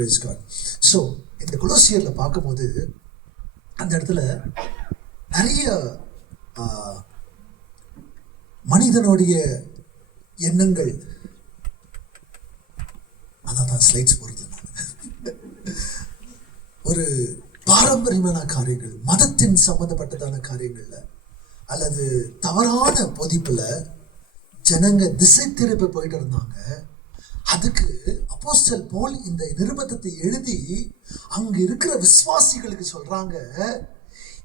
Praise God. So இந்த கொலோசியர்ல பார்க்கும்போது அந்த இடத்துல நிறைய மனிதனுடைய எண்ணங்கள், அதான் ஸ்லைட்ஸ் போறது ஒரு பாரம்பரியமான காரியங்கள், மதத்தின் சம்பந்தப்பட்டதான காரியங்கள்ல அல்லது தவறான பொதிப்புல ஜனங்க திசை திருப்பி போயிட்டு இருந்தாங்க. அதுக்கு அப்போஸ்தலன் பவுல் இந்த நிருபத்தை எழுதி அங்க இருக்கிற விசுவாசிகளுக்கு சொல்றாங்க,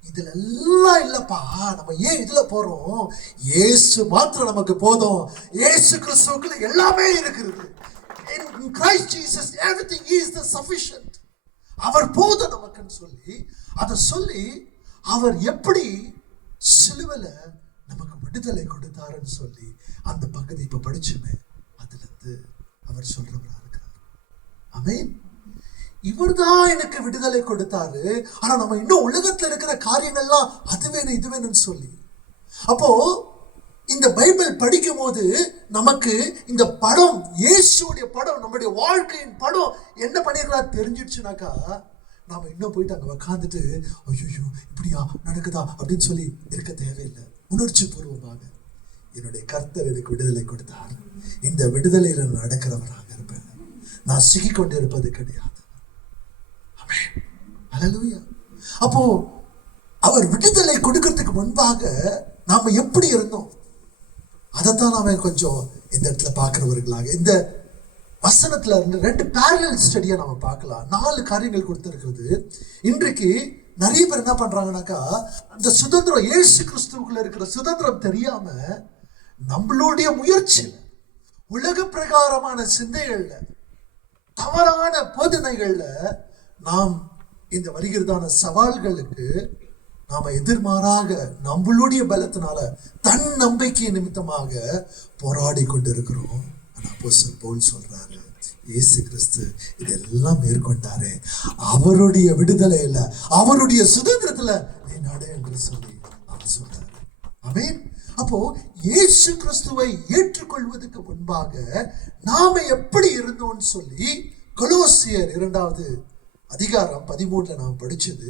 இதுல எல்லாம் இல்லப்பா, நம்ம ஏன் இதுல போறோம், இயேசு மாத்திரம் நமக்கு போதும், இயேசு கிறிஸ்துவுக்குள்ள எல்லாமே இருக்கிறது. In Christ Jesus everything is the sufficient. அவர் போதும் நமக்குன்னு சொல்லி அவர் எப்படி சிலுவையில நமக்கு விடுதலை கொடுத்தாருன்னு சொல்லி அந்த பகுதி இப்ப படிச்சுமே, அதுல இருந்து அவர் சொல்றவரா இருக்கிறார். ஆமென். இவர்தான் எனக்கு விடுதலை கொடுத்தாரு. ஆனா நம்ம இன்னும் உலகத்துல இருக்கிற காரியங்கள்லாம் அது வேணும் இது வேணும்னு சொல்லி, அப்போ இந்த பைபிள் படிக்கும் போது நமக்கு இந்த படம், இயேசுடைய படம், நம்முடைய வாழ்க்கையின் படம் என்ன பண்ணிருக்கிறா தெரிஞ்சிடுச்சுனாக்கா, நாம இன்னும் போயிட்டு அங்க உக்காந்துட்டு ஐயோ இப்படியா நடக்குதா அப்படின்னு சொல்லி இருக்க தேவையில்லை. உணர்ச்சி பூர்வமாக என்னுடைய கர்த்தர் எனக்கு விடுதலை கொடுத்தார், இந்த விடுதலையில நடக்கிறவராக இருப்பேன், நான் சிக்கிக்கொண்டு இருப்பது கிடையாது. ஹல்லேலூயா. அப்போ அவர் விடுதலை கொடுக்கறதுக்கு முன்பாக நாம எப்படி இருந்தோம், அதைத்தான் நாம கொஞ்சம் இந்த இடத்துல பார்க்கிறவர்களாக இந்த வசனத்துல இருந்து 2 பேரலல் ஸ்டடியா நம்ம பார்க்கலாம். 4 காரியங்கள் கொடுத்திருக்கிறது. இன்றைக்கு நிறைய பேர் என்ன பண்றாங்கன்னாக்கா, அந்த சுதந்திரம், இயேசு கிறிஸ்துவுக்குள்ள இருக்கிற சுதந்திரம் தெரியாம நம்மளுடைய முயற்சியில, உலக பிரகாரமான சிந்தைகள்ல, தவறான போதனைகள்ல நாம் இந்த வருகிறதான சவால்களுக்கு நாம எதிர்மாறாக நம்மளுடைய பலத்தினால தன் நம்பிக்கை நிமித்தமாக போராடி கொண்டிருக்கிறோம். அப்போஸ்தலன் பவுல் சொல்றாரு, இயேசு கிறிஸ்து இதெல்லாம் மேற்கொண்டாரு, அவருடைய விடுதலையில, அவருடைய சுதந்திரத்துல நீ நட என்று சொல்லி அவர் சொல்றாரு. ஆமென். அப்போ இயேசு கிறிஸ்துவை ஏற்றுக்கொள்வதற்கு முன்பாக நாம எப்படி இருந்தோம்னு சொல்லி கொலோசியர் 2வது அதிகாரம் 13 நாம் படிச்சது,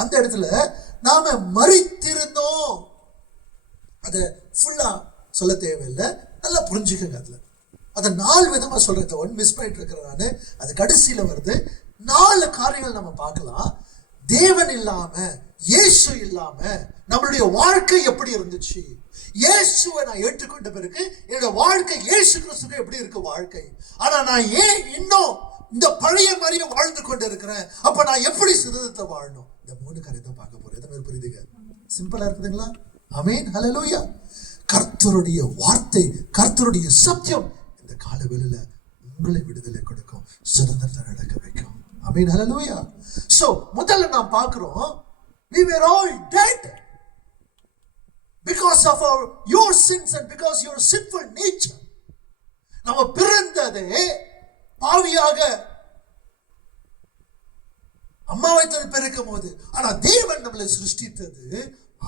அந்த இடத்துல நாம மரித்திருந்தோம். அத ஃபுல்லா சொல்ல தேவையில்லை, நல்லா புரிஞ்சுக்கங்க. அதுல அதை 4 விதமா சொல்றேன். ஒன் மிஸ் பண்ணிட்டு இருக்கிறேன் நானு. அது கடைசியில வருது. 4 காரியங்கள் நம்ம பார்க்கலாம். தேவன் இல்லாம, இயேசு இல்லாம நம்மளுடைய வாழ்க்கை எப்படி இருந்துச்சு, இயேசுவை நான் ஏற்றுக்கொண்ட பிறகு என்னோட வாழ்க்கை இயேசு கிறிஸ்துக்கு எப்படி இருக்கு வாழ்க்கை, ஆனா நான் ஏன் இன்னும் இந்த பழைய மாதிரியே வாழ்ந்து கொண்டு இருக்கிறேன், அப்ப நான் எப்படி சுதந்திரத்தை வாழணும், இந்த 3 காரியத்தை பார்க்க போறேன். எத்தனை பேர் புரியுதுங்க? சிம்பிளா இருக்குதுங்களா? ஆமென். ஹல்லேலூயா. கர்த்தருடைய வார்த்தை, கர்த்தருடைய சத்தியம் இந்த காலவெளியில உங்களை விடுதலை கொடுக்கும், சுதந்திரத்தை நடக்க வைக்கும். ஆமென். ஹல்லேலூயா. சோ முதல்ல நாம் பார்க்கிறோம், we were all dead because of your sins and because your sinful nature. நம்ம பிறந்ததே பாவியாக, அம்மா வயிற்றில் பிறக்கும் போது. ஆனா தேவன் நம்மளை சிருஷ்டித்தது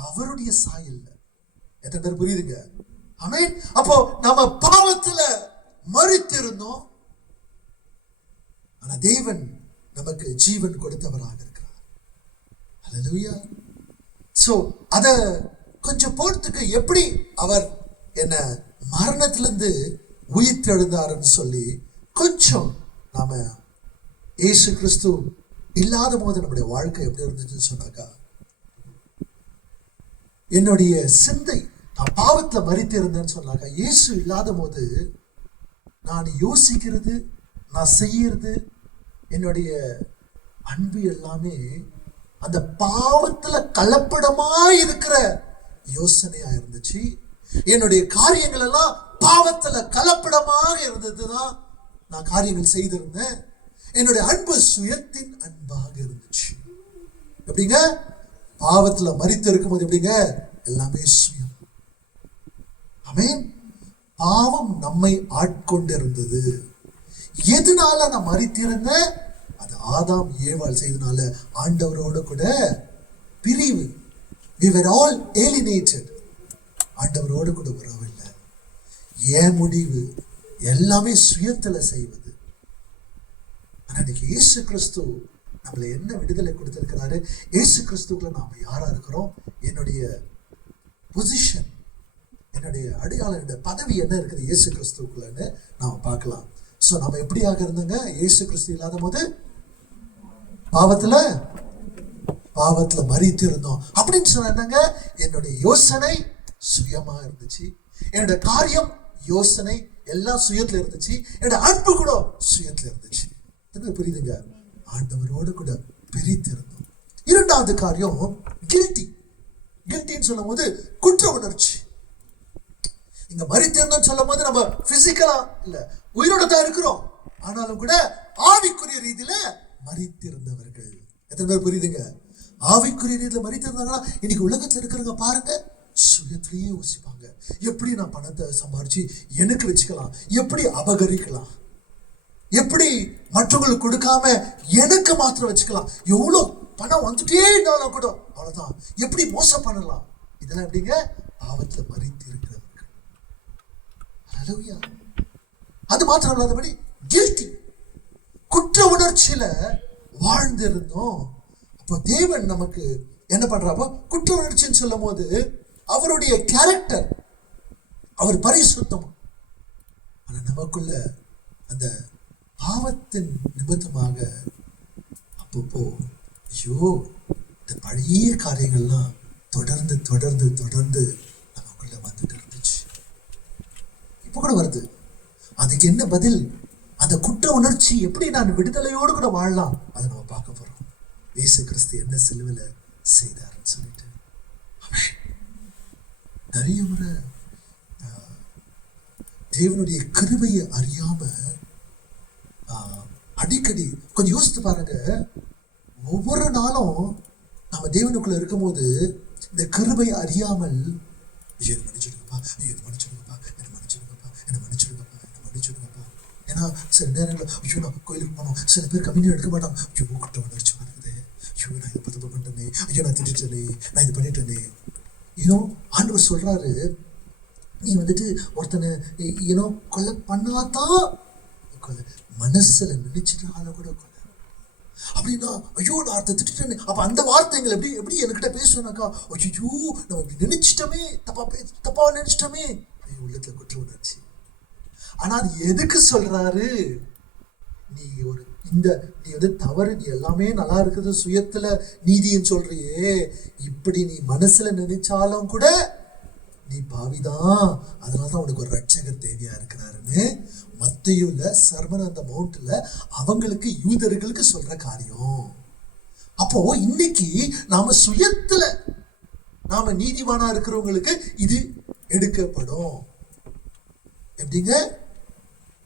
அவருடைய சாயல்ல. எத்தனை பேர் புரியுதுங்க? ஆமென். அப்போ நம்ம பாவத்துல மரித்திருந்தோம், ஆனா தேவன் நமக்கு ஜீவன் கொடுத்தவராக இருக்கிறார். ஹல்லேலூயா. சோ அத கொஞ்சம் போறதுக்கு எப்படி அவர் என்ன மரணத்திலிருந்து உயிர் தெழுந்தாருன்னு சொல்லி கொஞ்சம் நாம இயேசு கிறிஸ்து இல்லாத போது நம்முடைய வாழ்க்கை எப்படி இருந்துச்சுன்னு சொன்னாக்கா, என்னுடைய சிந்தை, நான் பாவத்துல மரித்து இருந்தேன்னு சொன்னாக்கா, இயேசு இல்லாத போது நான் யோசிக்கிறது, நான் செய்யறது, என்னுடைய அன்பு எல்லாமே அந்த பாவத்துல கலப்படமா இருக்கிற யோசனையா இருந்துச்சு. என்னுடைய காரியங்கள் எல்லாம் பாவத்துல கலப்படமாக இருந்ததுதான் நான் காரியங்கள் செய்திருந்தேன். என்னுடைய அன்பு சுயத்தின் அன்பாக இருந்துச்சு. எப்படிங்க? பாவத்துல மரித்து இருக்கும் போது எப்படிங்க? எல்லாமே சுயம். ஆமென். பாவம் நம்மை ஆட்கொண்டு இருந்தது. எதனால நான் மரித்திருந்தேன்? அது ஆதாம் ஏவாள் செய்தனால ஆண்டவரோட கூட பிரிவு. We were all alienated. ஆண்டவரோடு கூட உறவில்லை. ஏன் முடிவு எல்லாமே சுயத்துல செய்வது. ஆனா இன்னைக்கு இயேசு கிறிஸ்து நம்மள என்ன விடுதலை கொடுத்திருக்கிறாரு, இயேசு கிறிஸ்துக்குள்ள நாம யாரா இருக்கிறோம், என்னுடைய பொசிஷன், என்னுடைய அடையாளம், என்னுடைய பதவி என்ன இருக்குது இயேசு கிறிஸ்துக்குள்ளன்னு நாம பார்க்கலாம். சோ நம்ம எப்படியாக இருந்தோங்க, இயேசு கிறிஸ்து இல்லாத போது பாவத்துல மரித்து இருந்தோம் அப்படின்னு சொன்ன என்னங்க, என்னுடைய யோசனை சுயமா இருந்துச்சு, என்னோட காரியம் யோசனை எல்லாம் சுயத்துல இருந்துச்சு, என்னோட அன்பு கூட சுயத்துல இருந்துச்சு. புரியுதுங்க, ஆண்டவரோடு கூட பிரித்து இருந்தோம். இரண்டாவது காரியம் கில்ட்டின்னு சொல்லும் போது குற்ற உணர்ச்சி. இங்க மரித்து இருந்தோம் சொல்லும் போது நம்ம பிசிக்கலா இல்ல உயிரோட தான் இருக்கிறோம், ஆனாலும் கூட ஆவிக்குரிய ரீதியில மரித்திருந்தவர்கள். எத்தனை பேர் புரியுதுங்க? ஆவிக்குரிய ரீதியில மரித்திருந்தாங்கன்னா இன்னைக்கு உலகத்துல இருக்கிறவங்க பாருங்க, சுயத்திலேயே யோசிப்பாங்க, எப்படி நான் பணத்தை சம்பாரிச்சு எனக்கு வச்சுக்கலாம், எப்படி அபகரிக்கலாம், எப்படி மற்றவங்களுக்கு கொடுக்காம எனக்கு மாத்திரம் வச்சுக்கலாம், எவ்வளவு பணம் வந்துட்டே இருந்தாலும் கூட அவ்வளவுதான், எப்படி மோசம் பண்ணலாம், இதெல்லாம் எப்படிங்க, பாவத்துல மரித்து இருக்கிறவர்கள். அது மாத்திரம் இல்லாதபடி கில்ட்டி, குற்ற உணர்ச்சியில வாழ்ந்திருந்தோம். அப்போ தேவன் நமக்கு என்ன பண்றாப்போ, குற்ற உணர்ச்சின்னு சொல்லும் போது அவருடைய கேரக்டர், அவர் பரிசுத்தம். ஆனா நமக்குள்ள அந்த பாவத்தின் நிமித்தமாக அப்பப்போ ஐயோ இந்த பழைய காரியங்கள்லாம் தொடர்ந்து தொடர்ந்து தொடர்ந்து நமக்குள்ள வந்துட்டு இருந்துச்சு, இப்ப கூட வருது. அதுக்கு என்ன பதில்? அந்த குற்ற உணர்ச்சி எப்படி நான் விடுதலையோடு கூட வாழலாம், அதை நம்ம பார்க்க போறோம். இயேசு கிறிஸ்து என்ன சிலுவையில செய்தார்னு சொல்லிட்டு நிறைய முறை தேவனுடைய கிருபையை அறியாம அடிக்கடி கொஞ்சம் யோசித்து பாருங்க, ஒவ்வொரு நாளும் நம்ம தேவனுக்குள்ள இருக்கும் போது இந்த கிருபை அறியாமல் ஐயோ மன்னிச்சிடுங்கப்பா, ஐயோ மன்னிச்சிடுங்கப்பா, என்ன மன்னிச்சிடுங்கப்பா, என்ன மன்னிச்சிடுங்கப்பா, என்ன மன்னிச்சிடுங்கப்பா. ஏன்னா சில நேரங்களில் ஐயோ நான் கோயிலுக்கு போனோம், சில பேர் கம்மியாக எடுக்க மாட்டோம், ஐயோ குற்ற உணர்ச்சி வருது, ஐயோ நான் இது தப்பு பண்ணிட்டேனே, ஐயோ நான் திட்டேனே, நான் இது பண்ணிட்டேனே. ஏன்னோ ஆண்டவர் சொல்றாரு, நீ வந்துட்டு ஒருத்தனை ஏன்னோ கொலை பண்ணாதான் கொலை, மனசுல நினைச்சிட்டால கூட கொலை அப்படின்னா ஐயோ நான் அர்த்தம் திட்டேன்னு. அப்ப அந்த வார்த்தைகள் எப்படி எப்படி என்கிட்ட பேசுனாக்கா, ஐயோ நம்ம இப்படி நினைச்சிட்டோமே, தப்பா நினைச்சிட்டோமே, உள்ளத்துல குற்ற உணர்ச்சி. ஆனா அது எதுக்கு சொல்றாரு, நீ ஒரு நீ வந்து தவறு, நீ எல்லாமே நல்லா இருக்குது சுயத்துல நீதின்னு சொல்றியே, இப்படி நீ மனசுல நினைச்சாலும் கூட நீ பாவிதான், அதனாலதான் உனக்கு ஒரு ரட்சகர் தேவையா இருக்கிறாருன்னு மத்தேயுல சர்மன் அந்த மவுண்ட்ல அவங்களுக்கு யூதர்களுக்கு சொல்ற காரியம். அப்போ இன்னைக்கு நாம சுயத்துல நாம நீதிமானா இருக்கிறவங்களுக்கு இது எடுக்கப்படும். எப்படிங்க,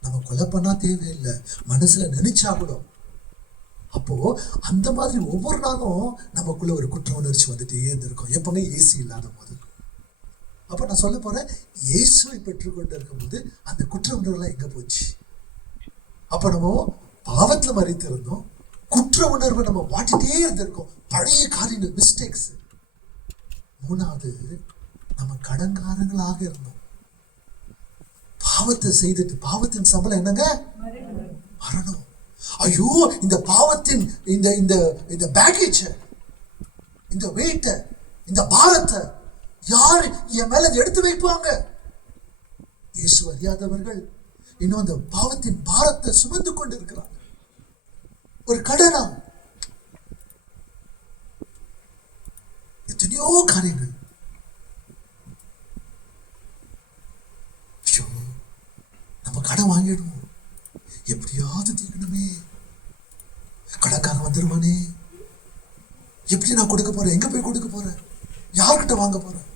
நம்ம கொலை பண்ணா தேவையில்லை, மனசுல நினைச்சா கூட. அப்போ அந்த மாதிரி ஒவ்வொரு நாளும் நமக்குள்ள ஒரு குற்ற உணர்ச்சி வந்துட்டே இருந்திருக்கும், எப்பவுமே ஏசி இல்லாத போது. அப்ப நான் சொல்ல போறேன், இயேசுவை பெற்றுக்கொண்டு இருக்கும் போது அந்த குற்ற உணர்வுலாம் எங்க போச்சு? அப்ப நம்ம பாவத்துல மறித்து இருந்தோம், குற்ற உணர்வை நம்ம மாட்டிட்டே இருந்திருக்கோம், பழைய காரியங்கள், மிஸ்டேக்ஸ். மூணாவது, நம்ம கடன்காரங்களாக இருந்தோம், பாவத்தை செய்துட்டு. பாவத்தின் சம்பளம் என்னங்க? மரணம். ஐயோ இந்த பாவத்தின் இந்த இந்த இந்த பேக்கேஜ், இந்த வெயிட்ட, இந்த பாரத்தை யாரு என் மேல எடுத்து வைப்பாங்க? இயேசு அறியாதவர்கள் இன்னும் அந்த பாவத்தின் பாரத்தை சுமந்து கொண்டு இருக்கிறாங்க. ஒரு கடனா, எத்தனையோ காரியங்கள். நம்ம கடன் வாங்கிடுவோம், எப்படியாவது தீக்கணுமே, கடைக்காரன் வந்துருவானே, எப்படி நான் கொடுக்க போறேன், எங்க போய் கொடுக்க போறேன், யார்கிட்ட வாங்க போறேன்?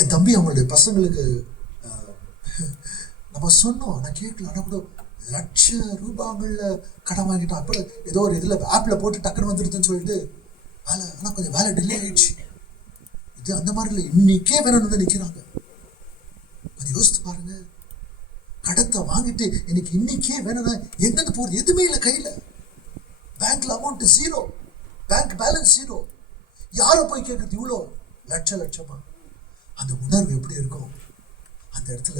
என் தம்பி அவங்களுடைய பசங்களுக்கு நம்ம சொன்னோம், நான் கேட்கல, ஆனா கூட லட்ச ரூபாய்கள்ல கடன் வாங்கிட்டான். அப்ப ஏதோ ஒரு இதுல ஆப்ல போட்டு டக்குன்னு வந்துருதுன்னு சொல்லிட்டு வேலை, ஆனா கொஞ்சம் வேலை டிலே ஆயிடுச்சு. இது அந்த மாதிரி இல்லை, இன்னைக்கே வேணும்னு நிக்கிறாங்க. கொஞ்சம் யோசித்து பாருங்க, கடத்தை வாங்கிட்டு எனக்கு இன்னைக்கே வேணும்னா எங்கிருந்து போறது? எதுவுமே இல்லை கையில, பேங்க்ல amount zero, bank balance zero. யாரை போய் கேட்கறது இவ்வளோ லட்சமா? அந்த உணர்வு எப்படி இருக்கும்? அந்த இடத்துல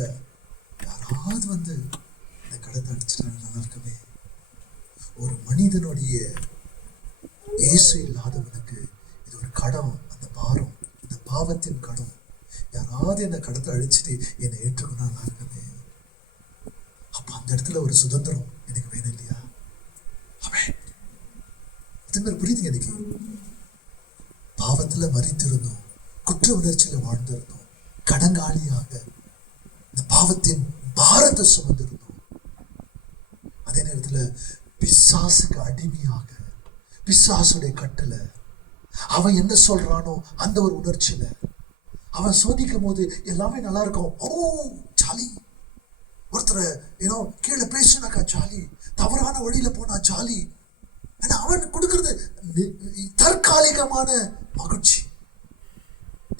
யாராவது வந்து இந்த கடத்தை அடிச்சுட்டு நல்லா இருக்கவே, ஒரு மனிதனுடைய இயேசு இல்லாதவனுக்கு இது ஒரு கடம். அந்த பாரம், இந்த பாவத்தின் கடம். யாராவது என்னை கடத்தை அழிச்சிட்டு என்னை ஏற்றுக்கணும் நல்லா இருக்குமே. அப்ப அந்த இடத்துல ஒரு சுதந்திரம் எனக்கு வேணும் இல்லையா? அவன் புரியுதுங்க. எனக்கு பாவத்துல மறித்திருந்தோம், குற்ற உணர்ச்சியில வாழ்ந்திருந்தோம், கடங்காளியாக இந்த பாவத்தின் பாரத்தை சுமந்திருந்தோம். அதே நேரத்துல பிசாசுக்கு அடிமையாக, பிசாசுடைய கட்டுல அவன் என்ன சொல்றானோ அந்த ஒரு உணர்ச்சியில அவன் சோதிக்கும் போது எல்லாமே நல்லா இருக்கும். ஓ ஜாலி. ஒருத்தர் கீழே பேசினாக்கா ஜாலி, தவறான வழியில போனா ஜாலி. ஆனா அவன் கொடுக்கறது தற்காலிகமான மகிழ்ச்சி.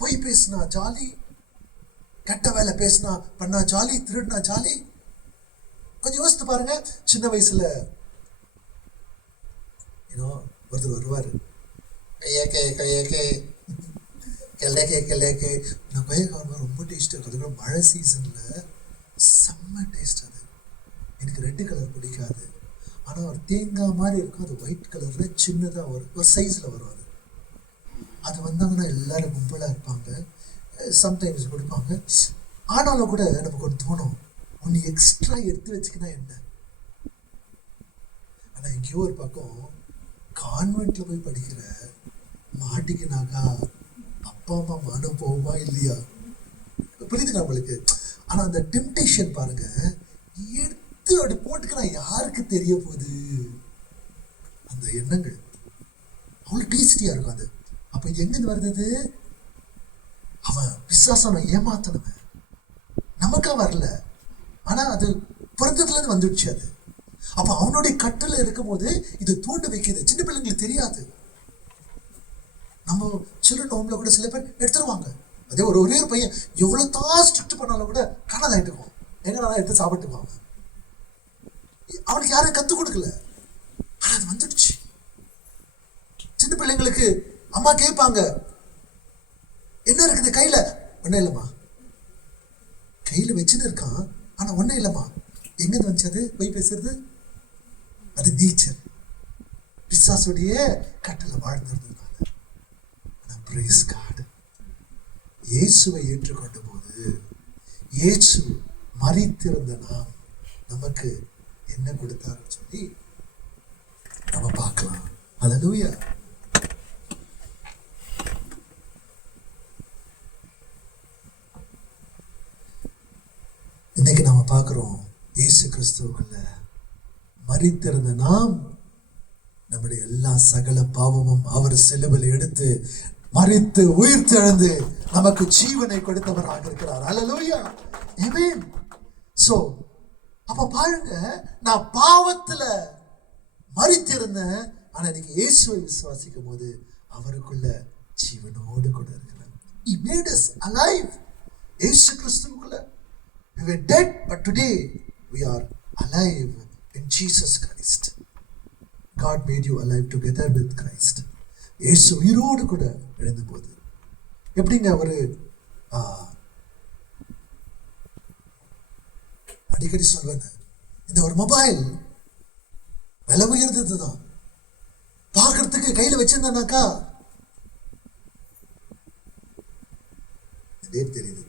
பொய் பேசினா ஜாலி, கெட்ட வேலை பேசினா பண்ணா ஜாலி, திருடினா ஜாலி. கொஞ்சம் யோசித்து பாருங்க. சின்ன வயசுல ஒருத்தர் வருவாரு, ரொம்ப டேஸ்ட். அதுக்கப்புறம் மழை சீசன்ல செம்ம டேஸ்ட். அது எனக்கு ரெட் கலர் பிடிக்காது, ஆனா ஒரு தேங்காய் மாதிரி இருக்கும். அது ஒயிட் கலர்ல சின்னதா ஒரு சைஸ்ல வரும். அது வந்தாங்கன்னா எல்லாரும் கும்பலா இருப்பாங்க, சம்டைம்ஸ் கொடுப்பாங்க. ஆனாலும் கூட நமக்கு ஒரு தோணும், ஒன்னு எக்ஸ்ட்ரா எடுத்து வச்சுக்கினா என்ன. ஆனா எங்கேயோ ஒரு பக்கம் கான்வென்ட்ல போய் படிக்கிற மாட்டிக்கினாக்கா அப்பா அம்மா மானம் போகுமா இல்லையா? புரியுதுங்க நம்மளுக்கு. ஆனா அந்த டெம்டேஷன் பாருங்க, எடுத்து அப்படி போட்டுக்கினா யாருக்கு தெரிய போகுது? அந்த எண்ணங்கள் அவ்வளவு டேஸ்டியா இருக்கும். அது அப்ப இது எங்கிருந்து வருது? அவன் பிசாசனை ஏமாத்தனவன், நமக்கா வரல, ஆனா அது பிறந்ததுல இருந்து வந்துடுச்சு. அது அப்ப அவனுடைய கட்டுல இருக்கும் போது இது தூண்டு வைக்குது. சின்ன பிள்ளைங்களுக்கு தெரியாது. நம்ம சில்ட்ரன் ஹோம்ல கூட சில பேர் எடுத்துருவாங்க. அதே ஒரே ஒரு பையன் எவ்வளவு தான் ஸ்ட்ரிக்ட் பண்ணாலும் கூட காணாதாயிட்டுக்கும், எங்க எடுத்து சாப்பிட்டுக்குவாங்க. அவனுக்கு யாரும் கத்து கொடுக்கல, ஆனா அது வந்துடுச்சு. சின்ன பிள்ளைங்களுக்கு அம்மா கேட்பாங்க, என்ன இருக்குது கையில? ஒன்னும் இல்லம்மா. கையில வச்சுன்னு இருக்கான், ஆனா ஒன்னும் இல்லம்மா. எங்க வந்துச்சு அது? போய் பேசுறது. அது நீச்சல், பிசாசுடைய கட்டளை வாழ்ந்திருந்ததுனால. Praise God. இயேசுவை ஏற்றுக்கொண்ட போது இயேசு மரித்திருந்த நாம் நமக்கு என்ன கொடுத்தாருன்னு சொல்லி நம்ம பார்க்கலாம். அல்லேலூயா. இன்னைக்கு நாம பார்க்கிறோம், இயேசு கிறிஸ்துவுக்குள்ள மரித்திருந்த நாம் நம்முடைய எல்லா சகல பாவமும் அவர் சிலுவையில் எடுத்து மரித்து உயிர் தெழுந்து நமக்கு ஜீவனை கொடுத்தவராக இருக்கிறார். அல்லேலூயா. ஆமென். சோ அப்ப பாருங்க, நான் பாவத்துல மரித்திருந்தேன், ஆனா இன்னைக்கு இயேசுவை விசுவாசிக்கும் போது அவருக்குள்ள ஜீவனோடு கூட இருக்கிறார். He made us alive. இயேசு கிறிஸ்துவுக்குள்ள we were dead, but today we are alive in Jesus Christ. God made you alive together with Christ. இயேசு உயிரோடு கூட எழுந்த போது எப்படிங்க அவரு அடிக்கடி சொல்வேன், இந்த ஒரு மொபைல் விலை உயர்ந்ததுதான். பார்க்கறதுக்கு கையில வச்சிருந்தானாக்கா டேட் தெரியுது,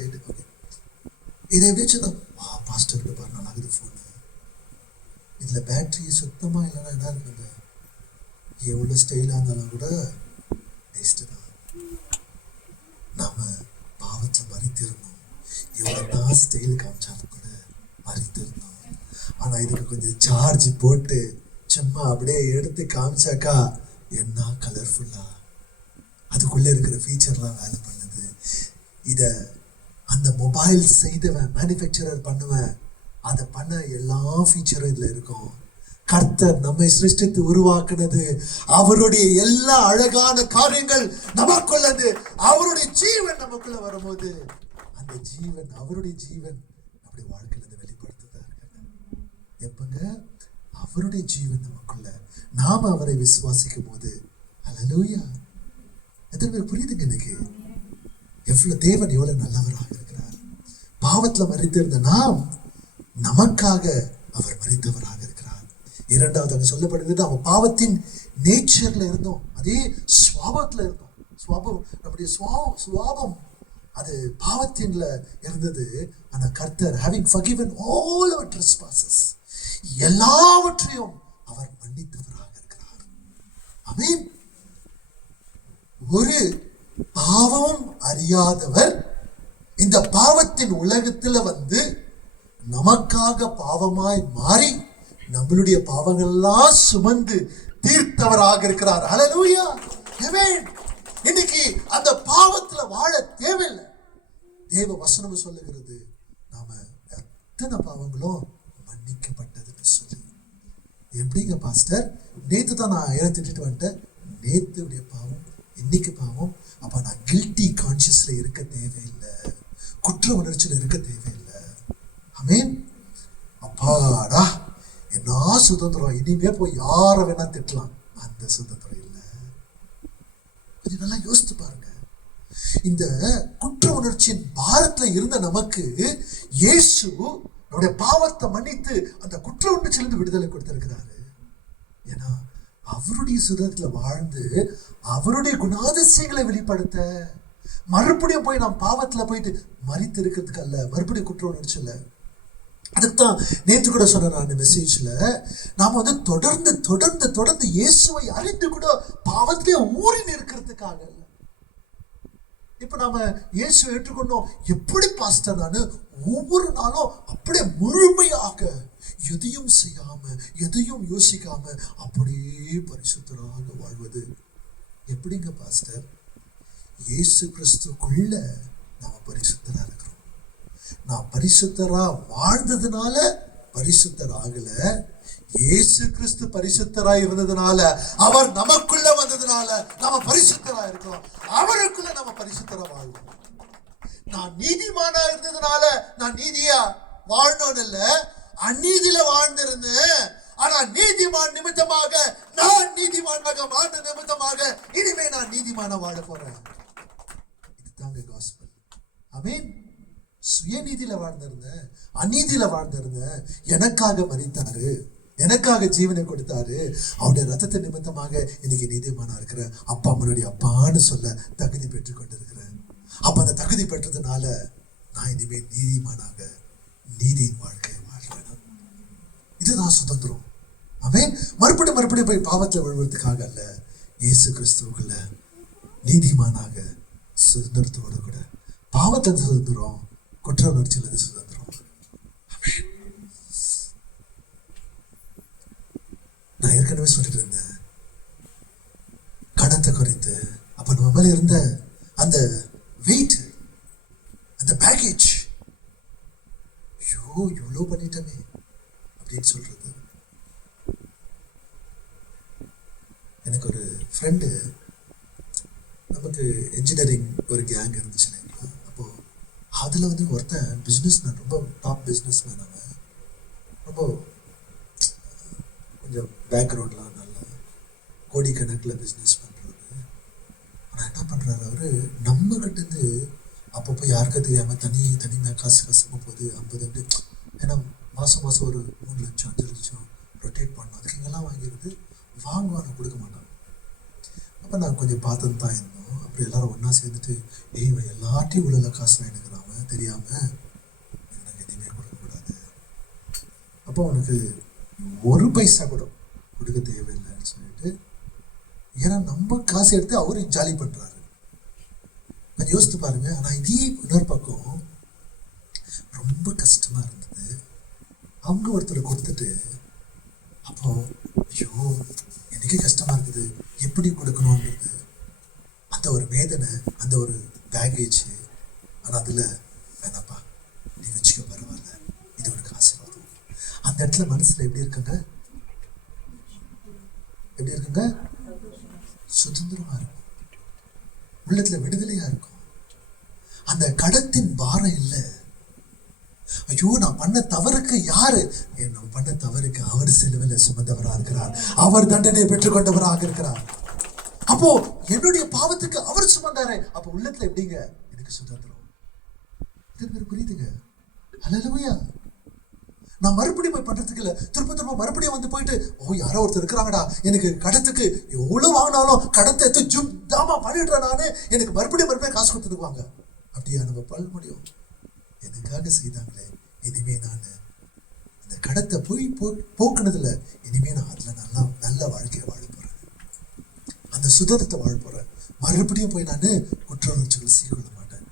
டேட் ஓகே. இதை எப்படி வச்சிருந்தோம்? பாஸ்டர் பாரு, நல்லா இருக்குது ஃபோன். இதுல பேட்டரி சுத்தமா இல்லைன்னா என்ன இருக்குங்க, எவ்வளவு ஸ்டைலா இருந்தாலும் கூட வேஸ்ட் தான். நாம பாவத்தை மறித்திருந்தோம், எவ்வளவுதான் ஸ்டைல் காமிச்சாலும் கூட மறித்திருந்தோம். ஆனா இதுக்கு கொஞ்சம் சார்ஜ் போட்டு சும்மா அப்படியே எடுத்து காமிச்சாக்கா என்ன கலர்ஃபுல்லா அதுக்குள்ள இருக்கிற ஃபீச்சர்லாம் வேலை பண்ணுது. இத அந்த மொபைல் செய்தவன், மேனுஃபேக்சரர் பண்ணுவேன், அதை பண்ண எல்லா ஃபீச்சரும் இதுல இருக்கும். கர்த்தர் நம்மை சிருஷ்டித்து உருவாக்குனது, அவருடைய எல்லா அழகான காரியங்கள் நமக்குள்ளது. அவருடைய ஜீவன் நமக்குள்ள வரும்போது அந்த ஜீவன், அவருடைய ஜீவன் நம்முடைய வாழ்க்கையில இருந்து வெளிப்படுத்துதா இருக்காங்க. எப்பங்க அவருடைய ஜீவன் நமக்குள்ள, நாம அவரை விசுவாசிக்கும் போது. அல்லேலூயா. எத்தனை பேர் புரியுதுங்க இன்னைக்கு எவ்வளவு தேவன் எவ்வளவு நல்லவராக இருக்கிறார்? பாவத்துல மரித்திருந்த நாம் நமக்காக அவர் மரித்தவராக இருக்கிறார். இரண்டாவது அங்க சொல்லப்படுகிறது, அவன் பாவத்தின் நேச்சர்ல இருந்தோம், அதே சுவாபத்துல இருந்தோம். சுவாபம், நம்முடைய சுவாபம் அது பாவத்தின்ல இருந்தது. அந்த கர்த்தர் having forgiven all our trespasses, எல்லாவற்றையும் அவர் மன்னித்தவராக இருக்கிறார். ஆமென். ஒரு பாவம் அறியாதவர் இந்த பாவத்தின் உலகத்துல நமக்காக பாவமாய் மாறி நம்மளுடைய பாவங்கள் எல்லாம் சுமந்து தீர்த்தவராக இருக்கிறார். ஹல்லேலூயா. ஆமென். இன்னைக்கு அந்த பாவத்துல வாழ தேவையில்லை. தேவ வசனம் சொல்லுகிறது, நாம எத்தனை பாவங்களும் மன்னிக்கப்பட்டதுன்னு சொல்லி. எப்படிங்க பாஸ்டர், நேத்து தான் நான் திட்டிட்டு வந்துட்டேன், நேத்துடைய பாவம் இன்னைக்கு பாவம், அப்ப நான் கில்ட்டி கான்சியஸ்ல இருக்க தேவையில்லை, குற்ற உணர்ச்சியில இருக்க தேவையில்லை. ஆமென். அப்பாடா, என்ன சுதந்திரம், இனிமே போய் யார வேணா திட்டலாம், அந்த சுதந்திரம் இல்லை. கொஞ்சம் நல்லா யோசித்து பாருங்க. இந்த குற்ற உணர்ச்சியின் பாரத்துல இருந்த நமக்கு இயேசு நம்முடைய பாவத்தை மன்னித்து அந்த குற்ற உணர்ச்சியிலிருந்து விடுதலை கொடுத்திருக்கிறாரு. ஏன்னா அவருடைய சுதந்திரத்துல வாழ்ந்து அவருடைய குணாதிசயங்களை வெளிப்படுத்த, மறுபடியும் போய் நாம் பாவத்துல போயிட்டு மறித்து இருக்கிறதுக்கு அல்ல, மறுபடியும் குற்ற உணர்ச்சி இல்லை. அதுதான் நேற்று கூட சொன்ன நான் மெசேஜ்ல, நாம தொடர்ந்து தொடர்ந்து தொடர்ந்து இயேசுவை அறிந்து கூட பாவத்திலே ஊறி இருக்கிறதுக்காக இல்லை. இப்ப நாம இயேசுவை ஏற்றுக்கொண்டோம், எப்படி பாஸ்டர் நானு ஒவ்வொரு நாளும் அப்படியே முழுமையாக எதையும் செய்யாம எதையும் யோசிக்காம அப்படியே பரிசுத்தராக வாழ்வது எப்படிங்க பாஸ்டர்? இயேசு கிறிஸ்துக்குள்ள நாம பரிசுத்தரா இருக்கிறோம். நான் பரிசுத்தரா வாழ்ந்ததுனால பரிசுத்தர் ஆகல, இயேசு கிறிஸ்து பரிசுத்தரா இருந்ததுனால, அவர் நமக்குள்ள வந்ததுனால நாம பரிசுத்தரா இருக்கிறோம். அவருக்குள்ள நம்ம பரிசுத்தரா வாழ்வோம். நான் நீதிமானா இருந்ததுனால நான் நீதியா வாழணும்னு இல்ல, அநீதியில வாழ்ந்திருந்தேன், ஆனா நீதிமான் நிமித்தமாக, நான் நீதிமானாக வாழ்ந்த நிமித்தமாக இனிமே நான் நீதிமான வாழ போறேன். இதுதாங்க காஸ்பல். ஆமென். சுயநீதியில வாழ்ந்திருந்தேன், அநீதியில வாழ்ந்திருந்தேன், எனக்காக மரித்தாரு, எனக்காக ஜீவனை கொடுத்தாரு, அவருடைய ரத்தத்தை நிமித்தமாக இன்னைக்கு நீதிமானா இருக்கிற, அப்பா முன்னாடி அப்பான்னு சொல்ல தகுதி பெற்றுக் கொண்டிருக்கிறேன். அப்ப அந்த தகுதி பெற்றதுனால நான் இனிமே நீதிமானாக நீதியின் வாழ்க்கையை வாழ்றேன். இதுதான் சுதந்திரம். ஆமென். மறுபடியும் போய் பாவத்தில் விழுவதற்காக அல்ல, இயேசு கிறிஸ்துவுக்குள்ள நீதிமானாக சுதந்திரத்தோடு கூட. பாவத்தை சுதந்திரம், குற்ற உணர்ச்சியில் சுதந்திரம். நான் ஏற்கனவே சொல்லிட்டு இருந்தேன் கடத்தை குறித்து. அப்ப நம்ம மேல இருந்த அந்த வெயிட், அந்த பேக்கேஜ், ஐயோ இவ்வளோ பண்ணிட்டமே அப்படின்னு சொல்றது. எனக்கு ஒரு ஃப்ரெண்டு, நமக்கு இன்ஜினியரிங் ஒரு கேங் இருந்துச்சு இல்லைங்களா, அப்போ அதுல ஒருத்தன் பிஸ்னஸ் மேன், ரொம்ப டாப் பிஸ்னஸ் மேன். அவன் ரொம்ப கொஞ்சம் பேக்ரவுண்ட்லாம் நல்லா கோடிக்கணக்கில் பிஸ்னஸ் பண்ணுறாரு. ஆனால் என்ன பண்ணுறாரு, அவரு நம்ம கிட்டேருந்து அப்பப்போ யாருக்கும் தெரியாமல் தனியாக காசுமாக போகுது 50 அப்படி. ஏன்னா மாதம் ஒரு 3 லட்சம் 5 லட்சம் ரொட்டேட் பண்ணோம், அதுக்கு இங்கெல்லாம் வாங்கிடுது, வாங்குவாங்க கொடுக்க மாட்டாங்க. அப்போ நான் கொஞ்சம் பார்த்துட்டு தான் இருந்தோம். அப்படி எல்லாரும் ஒன்றா சேர்ந்துட்டு, இவன் எல்லாத்தையும் உள்ள காசு வாங்கிக்கிறான் தெரியாமல், எனக்கு எதுவுமே கொடுக்கக்கூடாது, அப்போ அவனுக்கு 1 பைசா கூட கொடுக்க தேவையில்லைன்னு சொல்லிட்டு, ஏன்னா நம்ம காசு எடுத்து அவரு ஜாலி பண்றாரு. கொஞ்சம் யோசித்து பாருங்க. ஆனா இதே இன்னொரு பக்கம் ரொம்ப கஷ்டமா இருந்தது. அவங்க ஒருத்தர் கொடுத்துட்டு, அப்போ ஐயோ எனக்கே கஷ்டமா இருக்குது, எப்படி கொடுக்கணும்ன்றது அந்த ஒரு வேதனை, அந்த ஒரு பேகேஜ். ஆனா அதுல வேணாப்பா நீ வச்சுக்க, பரவாயில்ல, இது உனக்கு ஆசீர்வாதம். அந்த இடத்துல மனசுல எப்படி இருக்குங்க? எப்படி இருக்குங்க? சுதந்திரமா இருக்கும், உள்ளத்துல விடுதலையா இருக்கும். அந்த கடத்தின் பாரம் இல்லை. ஐயோ நான் பண்ண தவறுக்கு யாரு, நான் பண்ண தவறுக்கு அவர் சிலுவையில் சுமந்தவராக இருக்கிறார், அவர் தண்டனை பெற்றுக்கொண்டவராக இருக்கிறார். அப்போ என்னுடைய பாவத்துக்கு அவர் சுமந்தாரு. அப்போ உள்ளத்துல எப்படிங்க? எனக்கு சுதந்திரம். புரியுதுங்க? ஹல்லேலூயா. நான் மறுபடியும் போய் பண்றதுக்கு இல்லை. திரும்ப மறுபடியும் வந்து போயிட்டு யாரோ ஒருத்தர் இருக்கிறாங்கடா எனக்கு கடத்துக்கு எவ்வளவு வாங்கினாலும் கடத்தை எடுத்து ஜும் தாமா பண்ணிடுறேன் நானு, எனக்கு மறுபடியும் காசு கொடுத்துருவாங்க. அப்படியா நம்ம பண்ண முடியும்? எனக்காக செய்தாங்களே, இனிமே நான் இந்த கடத்தை போய் போக்குனதுல இனிமே நான் அதுல நல்ல வாழ்க்கையை வாழ போறேன், அந்த சுதந்திரத்தை வாழ போறேன். மறுபடியும் போய் நான் குற்ற உணர்ச்சிகள் சீர்கொள்ள மாட்டேன்.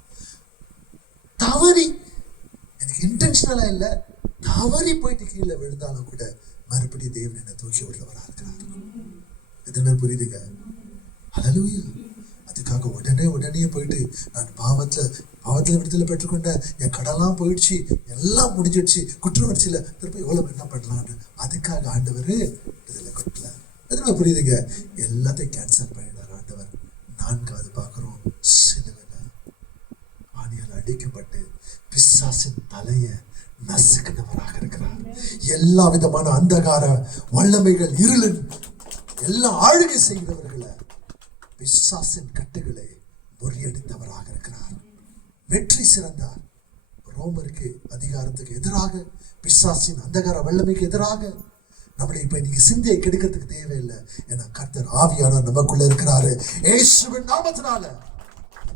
தவறி, எனக்கு இன்டென்ஷனலா இல்ல, தவறி போயிட்டு கீழே விழுந்தாலும் கூட மறுபடியும் தேவன் என்னை தூக்கி விடுறவரா இருக்கிறார். எதுவுமே புரியுதுங்க? ஹல்லேலூயா. அதுக்காக உடனே போயிட்டு நான் பாவத்துல விடுதலை பெற்றுக்கொண்டேன், என் கடலாம் போயிடுச்சு, எல்லாம் முடிஞ்சிடுச்சு, குற்ற உணர்ச்சியில திருப்பி எவ்வளவு என்ன பண்ணலான்னு அதுக்காக ஆண்டவர் விடுதலை கொடுக்கல. எதுவுமே புரியுதுங்க? எல்லாத்தையும் கேன்சல் பண்ணிடுறார் ஆண்டவர். நான்காவது பார்க்கிறோம், சிலுவையில ஆணியால் அடிக்கப்பட்டு பிசாசின் தலைய நசுக்கினவராக இருக்கிறார். எல்லா விதமான அந்தகார வல்லமைகள், இருளின் எல்லாம் ஆளுகை செய்கிறவர்களை, பிசாசின் கட்டுகளை முறியடித்தவராக இருக்கிறார். வெற்றி சிறந்தார். ரோமருக்கு அதிகாரத்துக்கு எதிராக, பிசாசின் அந்தகார வல்லமைக்கு எதிராக நம்மளை இப்ப இன்னைக்கு சிந்தையை கெடுக்கிறதுக்கு தேவையில்லை. ஏன்னா கர்த்தர் ஆவியானவர் நமக்குள்ள இருக்கிறாரு. இயேசுவின் நாமத்தினால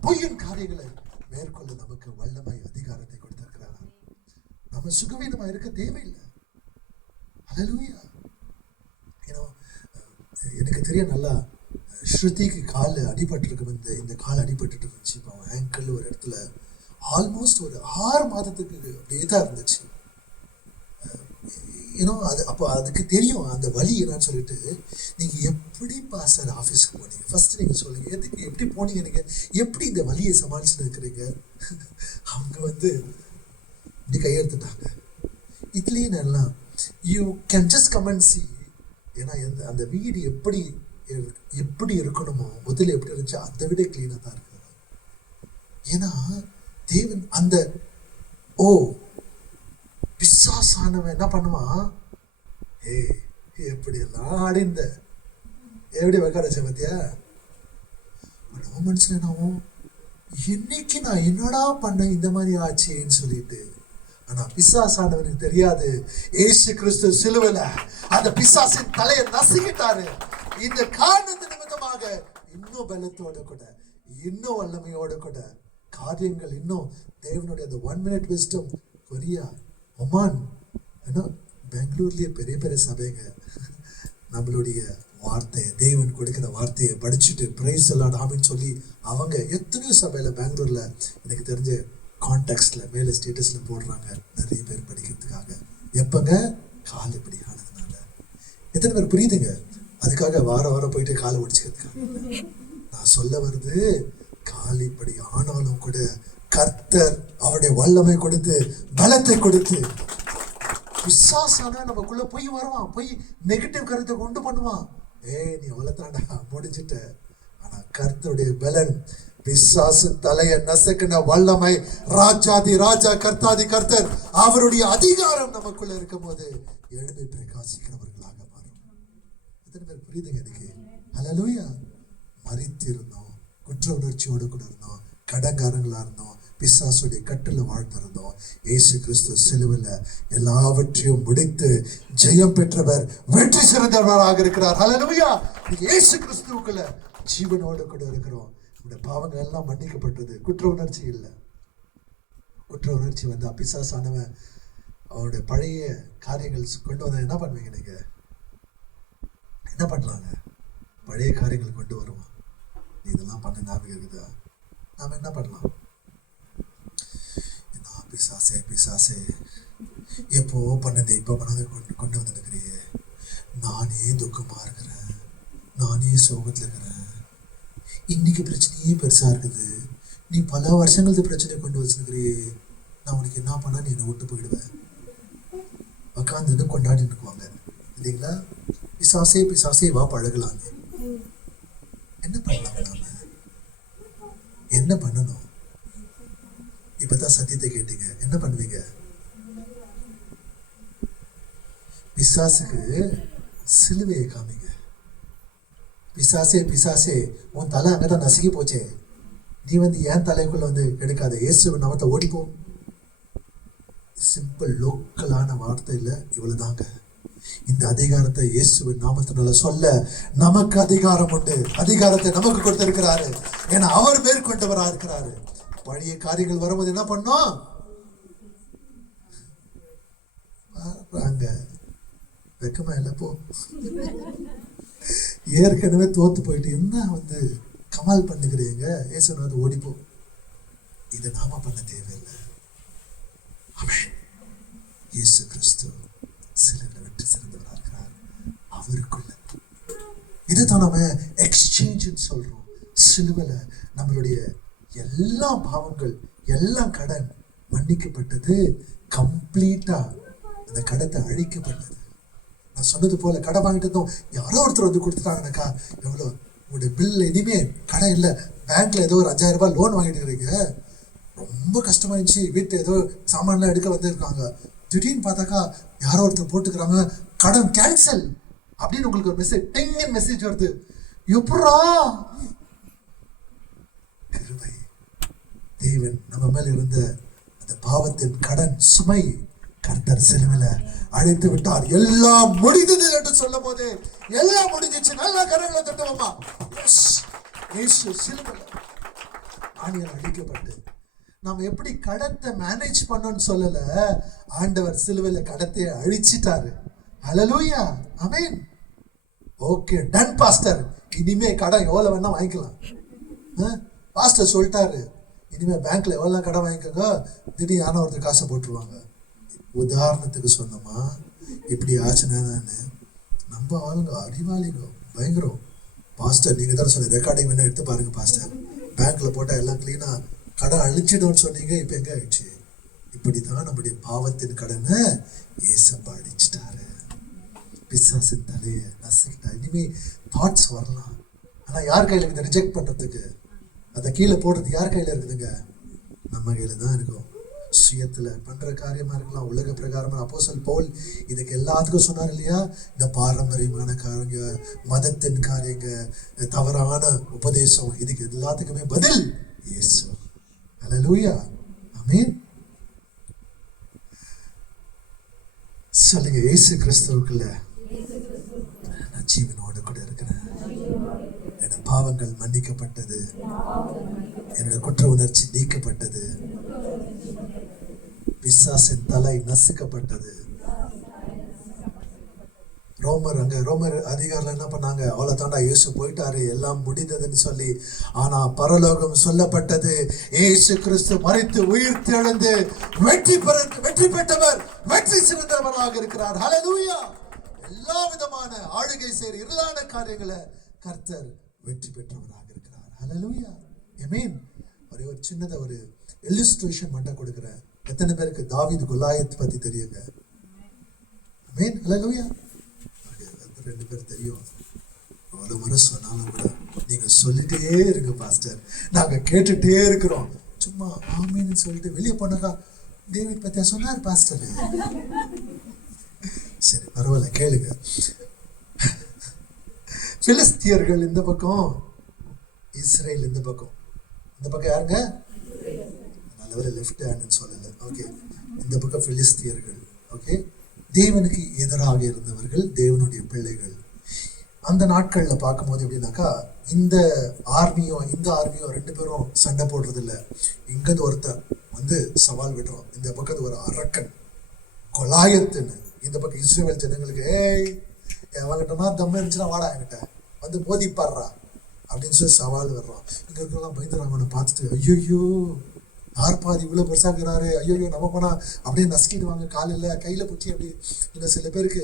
பொய்யின் காரியங்களை மேற்கொள்ள நமக்கு வல்லமை அதிகாரத்தை கொடுத்திருக்கிறார். நம்ம சுகவீனமா இருக்க தேவையில்லை. ஹல்லேலூயா. எனக்கு தெரியும், நல்லா ஸ்ருதிக்கு கால் அடிபட்டு இருக்கும். இந்த கால் அடிபட்டு இருந்துச்சு. இப்போ அவன் ஆங்கிள் ஒரு இடத்துல ஆல்மோஸ்ட் ஒரு 6 மாதத்துக்கு அப்படியே தான் இருந்துச்சு. அது அப்போ அதுக்கு தெரியும் அந்த வலி என்னன்னு சொல்லிட்டு, நீங்க எப்படிப்பா சார் ஆஃபீஸ்க்கு போனீங்க? ஃபர்ஸ்ட் நீங்க சொல்லுங்க, எதுக்கு எப்படி போனீங்க, நீங்க எப்படி இந்த வலியை சமாளிச்சுட்டு இருக்கிறீங்க? அவங்க இப்படி கையெழுத்துட்டாங்க. இதுலயே நல்லா you can just come and see. ஏன்னா அந்த வீடு எப்படி இருக்கணுமோ, முதல்ல எப்படி இருந்துச்சு அதை விட கிளீனா தான் இருக்கு. ஏன்னா தேவன் அந்த பிசாசானவன் என்ன பண்ணுவான், எப்படி எல்லாம் அடைந்த எப்படி வைக்காரச்ச பத்தியா மனுஷன் என்னாவும், இன்னைக்கு நான் என்னடா பண்ண இந்த மாதிரி ஆச்சேன்னு சொல்லிட்டு. ஆனா பிசாசானவனுக்கு தெரியாது, இயேசு கிறிஸ்து சிலுவையில அந்த பிசாசின் தலையை நசுக்கிட்டாரு. இந்த காரணத்து நிமித்தமாக இன்னும் பலத்தோட கூட, இன்னும் வல்லமையோட கூட காரியங்கள், இன்னும் தேவனுடைய அந்த 1 minute wisdom, கொரியா, ஒமான், பெங்களூர்லயே பெரிய பெரிய சபைங்க நம்மளுடைய வார்த்தையை, தேவன் கொடுக்கிற வார்த்தையை படிச்சுட்டு பிரைஸ் எல்லாம் ஆமின்னு சொல்லி அவங்க எத்தனையோ சபையில பெங்களூர்ல எனக்கு தெரிஞ்ச கான்டாக்ட்ஸ்ல மேல ஸ்டேட்டஸ்ல போடுறாங்க நிறைய பேர் படிக்கிறதுக்காக. எப்பங்க? கால் இப்படி ஆனதுனால. எத்தனை பேர் புரியுதுங்க? அதுக்காக வாரம் போயிட்டு காலை ஒடிச்சுக்கிறதுக்காக நான் சொல்ல வருது. கால் இப்படி ஆனாலும் கூட கர்த்தர் அவருடைய வல்லமை கொடுத்து பலத்தை கொடுத்து, பிசாசான நமக்குள்ள போய் வருவான், போய் நெகட்டிவ் கருத்தை கொண்டு பண்ணுவான். நீ வளர்த்தாண்டா முடிஞ்சிட்ட. ஆனா கர்த்தருடைய பலன், பிசாசு தலையை நசுக்கின வல்லமை, ராஜாதி ராஜா கர்த்தாதி கர்த்தர் அவருடைய அதிகாரம் நமக்குள்ள இருக்கும் போது எழுதி பிரகாசிக்கிறவர்களாக மாறும். எத்தனை பேர் புரியுதுங்க எனக்கு? ஹல்லேலூயா. மரித்திருந்தோம், குற்ற உணர்ச்சியோடு கூட இருந்தோம், கடங்காரங்களா இருந்தோம், பிசாசுடைய கட்டுல வாழ்ந்திருந்தோம். இயேசு கிறிஸ்து சிலுவையில எல்லாவற்றையும் முடித்து ஜெயம் பெற்றவர், வெற்றி சிறந்தவராக இருக்கிறார். ஹல்லேலூயா. இயேசு கிறிஸ்துவுக்குள்ள ஜீவனோடு கூட இருக்கிறோம். இந்த பாவங்கள் எல்லாம் மன்னிக்கப்பட்டது. குற்ற உணர்ச்சி இல்லை. குற்ற உணர்ச்சி பிசாசானவன் அவருடைய பழைய காரியங்கள் கொண்டு வந்த என்ன பண்ணுவீங்க? நீங்க என்ன பண்ணலாங்க? பழைய காரியங்கள் கொண்டு வருவான். நீ இதெல்லாம் பண்ண ஞாபகம் இருக்குதா? நாம என்ன பண்ணலாம்? பிசாசே எப்போ பண்ணது இப்ப பண்ணது கொண்டு வந்துருக்கிறியே, நானே துக்கமா இருக்கிறேன், நானே சோகத்துல இருக்கிறேன், இன்னைக்கு பிரச்சனையே பெருசா இருக்குது, நீ பல வருஷங்களுக்கு பிரச்சனை கொண்டு வச்சிருக்கிறியே, நான் உனக்கு என்ன பண்ணா நீ என்னை விட்டு போயிடுவேன். உக்காந்துட்டு கொண்டாடி இருக்குவாங்க இல்லைங்களா? பிசாசே வா பழகலாங்க. என்ன பண்ணலாம்? நாம என்ன பண்ணணும்? இப்பதான் சத்தியத்தை கேட்டீங்க. என்ன பண்ணுவீங்க? பிசாசுக்கு சிலுவையை காமிங்க. பிசாசே உன் தலை அங்கதான் நசுக்கி போச்சே, நீ ஏன் தலைக்குள்ள எடுக்காத, இயேசு நாமத்தை ஓடிப்போ. சிம்பிள் லோக்கலான வார்த்தையில இவ்வளவுதாங்க. இந்த அதிகாரத்தை இயேசுவின் நாமத்தினால சொல்ல நமக்கு அதிகாரம் உண்டு. அதிகாரத்தை நமக்கு கொடுத்திருக்கிறாரு. ஏன்னா அவர் மேற்கொண்டவரா இருக்கிறாரு. பழைய காரியங்கள் வரும்போது என்ன பண்ணோம்? வெக்கமா இல்ல போ, ஏற்கனவே தோத்து போயிட்டு என்ன கமால் பண்ணுகிறீங்க? ஏசுநாத ஓடிப்போ. இதை நாம பண்ண தேவையில்லை. ஆமென். இயேசு கிறிஸ்து சிலுவையில வெற்றி சிறந்தவராக இருக்கிறார். அவருக்குள்ள இதுதான் நம்ம எக்ஸ்சேஞ்ச் சொல்றோம். சிலுவையில நம்மளுடைய எல்லா பாவங்கள், எல்லா கடன் மன்னிக்கப்பட்டது. கம்ப்ளீட்டா அந்த கடத்தை அழிக்கப்பட்டது. நான் சொன்னது போல கடை வாங்கிட்டு இருந்தோம், யாரோ ஒருத்தர் கொடுத்துட்டாங்கனாக்கா எவ்வளோ உங்களுடைய பில் இனிமே கடை இல்லை. பேங்க்ல ஏதோ ஒரு 5000 ரூபாய் லோன் வாங்கிட்டு இருக்கிறீங்க, ரொம்ப கஷ்டமாயிடுச்சு, வீட்டு ஏதோ சாமான்லாம் எடுக்க வந்திருக்காங்க, திடீர்னு பார்த்தாக்கா யாரோ ஒருத்தர் போட்டுக்கிறாங்க கடன் கேன்சல் அப்படின்னு உங்களுக்கு ஒரு மெசேஜ், டெங்கன் மெசேஜ் வருது. எப்படா? கிருபை. தேவன் நம்ம மேல இருந்த அந்த பாவத்தின் கடன் சுமை கர்த்தர் சிலுவையில அழைத்து விட்டார். எல்லாம் முடிந்தது என்று சொல்லும் போது எல்லாம் முடிஞ்சிச்சு. நல்லா கரங்களை தட்டுவோமா? இயேசு சிலுவையில ஆணியால் அழிக்கப்பட்டு நாம எப்படி கடத்தை மேனேஜ் பண்ணோம்னு சொல்லல, ஆண்டவர் சிலுவையில கடத்தை அழிச்சிட்டாரு. ஹல்லேலூயா, ஆமென். Okay, done pastor. இனிமே கடன் எவ்வளவு வேணா வாங்கிக்கலாம். பாஸ்டர் சொல்லிட்டாரு, இனிமே பேங்க்ல எவ்வளவு கடன் வாங்கிக்கோங்க. திடீர்னு யாரும் ஒருத்தர் காசை போட்டுருவாங்க. உதாரணத்துக்கு சொன்னோமா, இப்படி ஆச்சுன்னா நம்ம ஆளுங்க அறிவாளிங்க பயங்கரம். பாஸ்டர் நீங்க தான் சொன்ன ரெக்கார்டிங் வேணா எடுத்து பாருங்க பாஸ்டர், பேங்க்ல போட்டா எல்லாம் கிளீனா கடன் அழிச்சிடும்னு சொன்னீங்க, இப்ப எங்க ஆயிடுச்சு? இப்படிதான் நம்முடைய பாவத்தின் கடனை ஏசப்பா அழிச்சிட்டாரு. பிசாசின் தலையை நசுக்கிட்டா. இனிமே தாட்ஸ் வரலாம், ஆனா யார் கையில இருக்குது? ரிஜெக்ட் பண்றதுக்கு, அதை கீழே போடுறது யார் கையில இருக்குதுங்க? நம்ம கையில தான் இருக்கும். சுயத்துல பண்ற காரியமா இருக்கலாம், உலக பிரகாரமா. அப்போஸ்தலன் பவுல் இதுக்கு எல்லாத்துக்கும் சொன்னார் இல்லையா? இந்த பாரம்பரியமான காரியங்க, மதத்தின் காரியங்க, தவறான உபதேசம், இதுக்கு எல்லாத்துக்குமே பதில் இயேசு. ஹல்லேலூயா, ஆமென். சொல்லுங்க, இயேசு கிறிஸ்துவுக்குள்ள நான் ஜீவனோடு கூட இருக்கிறேன். என்னோட பாவங்கள் மன்னிக்கப்பட்டது, என்னோட குற்ற உணர்ச்சி நீக்கப்பட்டது, பிசாசின் தலை நசுக்கப்பட்டது. ரோமர் அதிகாரில என்ன பண்ணாங்க? அவ்வளவுதாண்டா, இயேசு போயிட்டாரு, எல்லாம் முடிந்ததுன்னு சொல்லி. ஆனா பரலோகம் சொல்லப்பட்டது, இயேசு கிறிஸ்து மரித்து உயிர் தெழுந்து வெற்றி பெற்றவர், வெற்றி சிறந்தவராக இருக்கிறார். ஹல்லேலூயா. எல்லா விதமான ஆளுகை செய்கிற இருளான காரியங்களை கர்த்தர் வெற்றி பெற்றவராக இருக்கிறார். ஹல்லேலூயா, ஆமென். ஒரே ஒரு சின்னதா ஒரு இல்லுஸ்ட்ரேஷன் மட்டும் கொடுக்கிறேன். எத்தனை பேருக்கு தாவீது கோலியாத் பத்தி தெரியுங்க? ஆமென், ஹல்லேலூயா. 2 பேர் தெரியும். அவ்வளவு முறை சொன்னாலும் கூட நீங்க சொல்லிட்டே இருங்க பாஸ்டர், நாங்க கேட்டுட்டே இருக்கிறோம். சும்மா ஆமீன்னு சொல்லிட்டு வெளியே போனாக்கா டேவிட் பத்தியா சொன்னார் பாஸ்டர். சரி, பரவாயில்ல, கேளுங்க. பிலிஸ்தியர்கள் இந்த பக்கம், இஸ்ரேல் இந்த பக்கம். இந்த பக்கம் யாருங்க? நல்லவரை லெஃப்ட் ஹேண்ட் சொல்லல. ஓகே, இந்த பக்கம் பிலிஸ்தியர்கள். ஓகே, தேவனுக்கு எதிராக இருந்தவர்கள், தேவனுடைய பிள்ளைகள். அந்த நாட்கள்ல பார்க்கும்போது எப்படின்னாக்கா, இந்த ஆர்மியோ 2 பேரும் சண்டை போடுறது இல்லை. இங்கிருந்து ஒருத்தன் சவால் விடுறோம், இந்த பக்கத்து ஒரு அரக்கன் கோலியாத்துன்னு. இந்த பக்கம் இஸ்ரவேல் ஜனங்களுக்கு, ஏய் அவங்கிட்டனா தம்ம இருந்துச்சுன்னா வாடா என்கிட்ட மோதிப்பாடுறா அப்படின்னு சொல்லி சவால் வர்றோம். இங்க இருக்கலாம் பயந்துறாங்க. அவனை பார்த்துட்டு ஐயோ யார் பாதி இவ்வளவு பெருசாகிறாரு, ஐயோ நம்ம போனா அப்படியே நசுக்கிடுவாங்க. காலையில கையில பிடிச்சி அப்படி. இல்லை சில பேருக்கு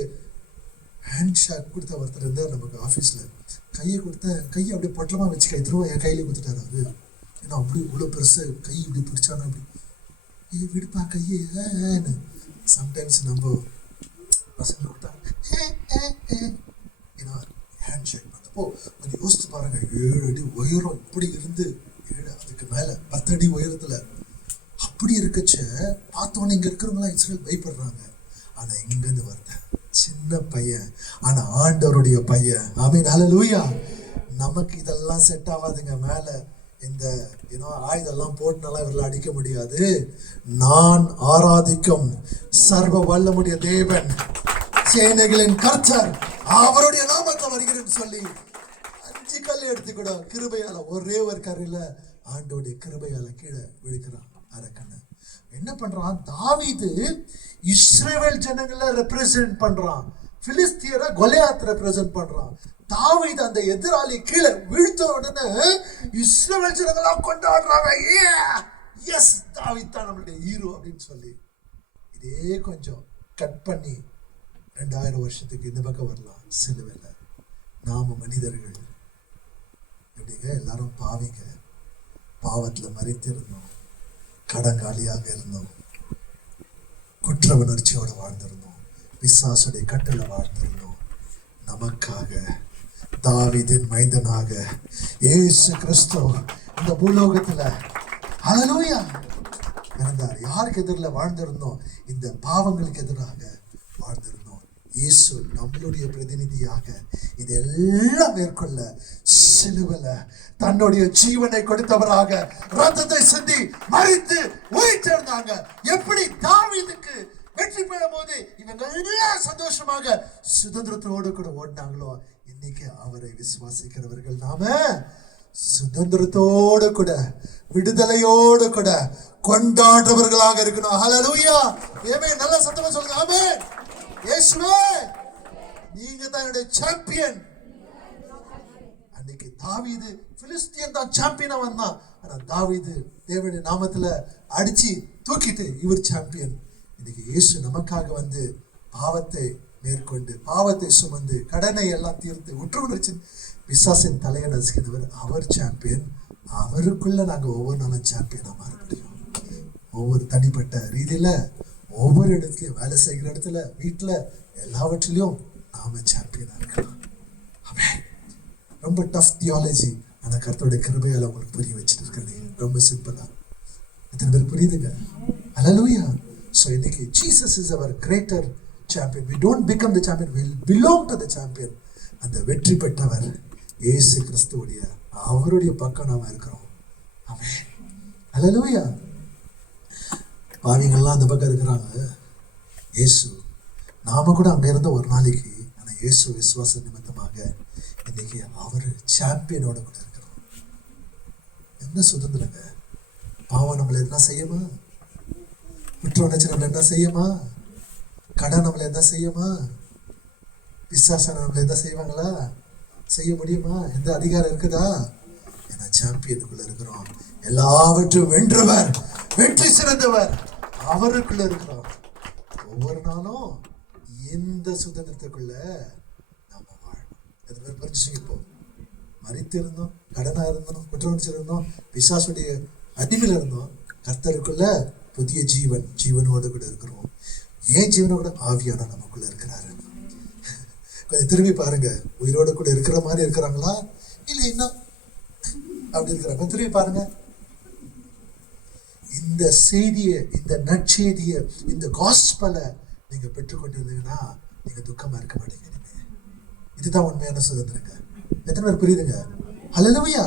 ஹேண்ட் ஷேக் கொடுத்த ஒருத்தர் இருந்தார் நமக்கு ஆஃபீஸ்ல. கையை கையை அப்படியே பொட்டலமா வச்சு திரும்ப என் கையில கொடுத்துட்டாரு. அது ஏன்னா அப்படி இவ்வளவு பெருசு கை இப்படி பிடிச்சானா அப்படி விடுப்பா கையை. சம்டைம்ஸ் நம்ம பசங்க விட்டா ஹேண்ட் ஷேக் பண்ணப்போ கொஞ்சம் யோசித்து பாருங்க. 7 அடி உயரம் இப்படி இருந்து, 7 அதுக்கு மேல 10 அடி உயரத்துல அப்படி இருக்கச்ச பார்த்தோன்னே இங்க இருக்கிறவங்களாம் இஸ்ரேல் பயப்படுறாங்க. ஆனா இங்கிருந்து வருத சின்ன பையன், ஆனா ஆண்டவருடைய பையன். ஆமென், ஹல்லேலூயா. நமக்கு இதெல்லாம் செட் ஆகாதுங்க. மேல இந்த ஆயுதெல்லாம் போட்டுனால இவர்களை அடிக்க முடியாது. நான் ஆராதிக்கும் சர்வ வல்லமுடைய தேவன், சேனைகளின் கர்த்தர், அவருடைய நாமத்தை வருகிறேன்னு சொல்லி 5 கல் எடுத்து கூட கிருபையால ஒரே ஒரு கரையில ஆண்டோடைய கிருபையால கீழே விழுக்கிறான் அரக்கனை. என்ன பண்றான்? தாவீது இஸ்ரவேல் ஜனங்களை ரெப்ரசன்ட் பண்றான், பிலிஸ்தியரை கோலியாத் ரெப்ரசன்ட் பண்றான். தாவீது அந்த எதிராளி கீழே வீழ்த்த உடனே இஸ்ரவேல் ஜனங்களா கொண்டாடுறாங்க, எஸ் தாவீது தான் நம்மளுடைய ஹீரோ அப்படின்னு சொல்லி. இதே கொஞ்சம் கட் பண்ணி 2000 வருஷத்துக்கு இந்த பக்கம் வரலாம். சிலுவையில நாம மனிதர்கள் எப்படிங்க? எல்லாரும் பாவிங்க, பாவத்துல மறித்திருந்தோம், கடங்காலியாக இருந்தோம், குற்ற உணர்ச்சியோட வாழ்ந்திருந்தோம், பிசாசுடைய கட்டளை வாழ்ந்திருந்தோம். நமக்காக தாவீதின் மைந்தனாக இயேசு கிறிஸ்து இந்த பூலோகத்துல ஹல்லேலூயா இருந்தார். யாருக்கு எதிரில் வாழ்ந்திருந்தோம்? இந்த பாவங்களுக்கு எதிராக வாழ்ந்திருந்தோம். இயேசு நம்மளுடைய பிரதிநிதியாக இதெல்லாம் மேற்கொள்ள சிலுவையில தன்னுடைய ஜீவனை கொடுத்தவராக ரத்தத்தை சிந்தி மரித்து உயிர்த்தெழுந்தாங்க. எப்படி தாவீதுக்கு வெற்றி பெறும் போது இவங்க எல்லாம் சந்தோஷமாக சுதந்திரத்தோடு கூட ஓடினாங்களோ, இன்னைக்கு அவரை விசுவாசிக்கிறவர்கள் நாம சுதந்திரத்தோடு கூட விடுதலையோடு கூட கொண்டாடுறவர்களாக இருக்கணும். ஹல்லேலூயா. ஆமென். நல்ல சத்தமா சொல்லுங்க. ஆமென். இயேசுவே, நீங்க தான் என்னுடைய சாம்பியன். அன்னைக்கு தாவீது பிலிஸ்தியன் தான் சாம்பியனா வந்தான். ஆனா தாவீது தேவனுடைய நாமத்துல அடிச்சு தூக்கிட்டு இவர் சாம்பியன். இன்னைக்கு இயேசு நமக்காக வந்து பாவத்தை மேற்கொண்டு பாவத்தை சுமந்து கடனை எல்லாம் தீர்த்து உற்று உணர்ச்சி பிசாசின் தலையை நசுக்கினவர் அவர் சாம்பியன். அவருக்குள்ள நாங்க ஒவ்வொரு நாளும் சாம்பியனா மாற முடியும். ஒவ்வொரு தனிப்பட்ட ரீதியில, ஒவ்வொரு இடத்துலயும், வேலை செய்கிற இடத்துல, வீட்டுல, எல்லாவற்றிலையும் நாம சாம்பியனா இருக்கலாம். ரொம்ப டஃப் தியாலஜி, ஆனா கர்த்தருடைய கிருபையால உங்களுக்கு புரிய வச்சுட்டு இருக்கேன். ரொம்ப சிம்பிளா எத்தனை பேர் புரியுதுங்க? ஹல்லேலூயா. So இன்னைக்கு Jesus is our greater champion. We don't become the champion, we belong to the champion. அந்த வெற்றி பெற்றவர் இயேசு கிறிஸ்துவுடைய அவருடைய பக்கம் நாம இருக்கிறோம். ஆமென். ஹல்லேலூயா. பாவிகள்லாம் அந்த பக்கம் இருக்கிறாங்க. இயேசு நாம கூட அங்க இருந்த ஒரு நாளைக்கு, ஆனா இயேசு விசுவாச நிமித்தமாக இன்னைக்கு அவர் சாம்பியனோட கூட இருக்கிறோம். என்ன சுதந்திரங்க? பாவம் நம்மளை என்ன செய்யுமா? குற்ற உணர்ச்சி நம்மளை என்ன செய்யுமா? கடன் நம்மளை என்ன செய்யுமா? பிசாச நம்மளை என்ன செய்வாங்களா? செய்ய முடியுமா? எந்த அதிகாரம் இருக்குதா? ஏன்னா சாம்பியனுக்குள்ள இருக்கிறோம். எல்லாவற்றும் வென்றவர், வெற்றி சிறந்தவர் அவருக்குள்ள இருக்கிறோம். ஒவ்வொரு நாளும் இந்த சுதந்திரத்துக்குள்ள நாம வாழணும். எது பேர் புரிஞ்சுங்க? இப்போ மறித்து இருந்தோம், கடனா இருந்தோம், குற்றவரிச்சு இருந்தோம், பிசாசுடைய அடிமையில இருந்தோம். கர்த்தருக்குள்ள புதிய ஜீவனோடு கூட இருக்கிறோம். ஏன் ஜீவனோட? ஆவியான நமக்குள்ள இருக்கிறாரு. கொஞ்சம் திரும்பி பாருங்க. உயிரோடு கூட இருக்கிற மாதிரி இருக்கிறாங்களா இல்லை இன்னும் அப்படி இருக்கிறாங்க? திரும்பி பாருங்க. இந்த செய்தியை, இந்த நற்செய்தியை, இந்த காஸ்பலை நீங்க பெற்றுக்கொண்டிருந்தீங்கன்னா நீங்க துக்கமா இருக்க மாட்டீங்க. இதுதான் உண்மையான சுதந்திரங்க. எத்தனை பேர் புரியுதுங்க? ஹல்லேலூயா.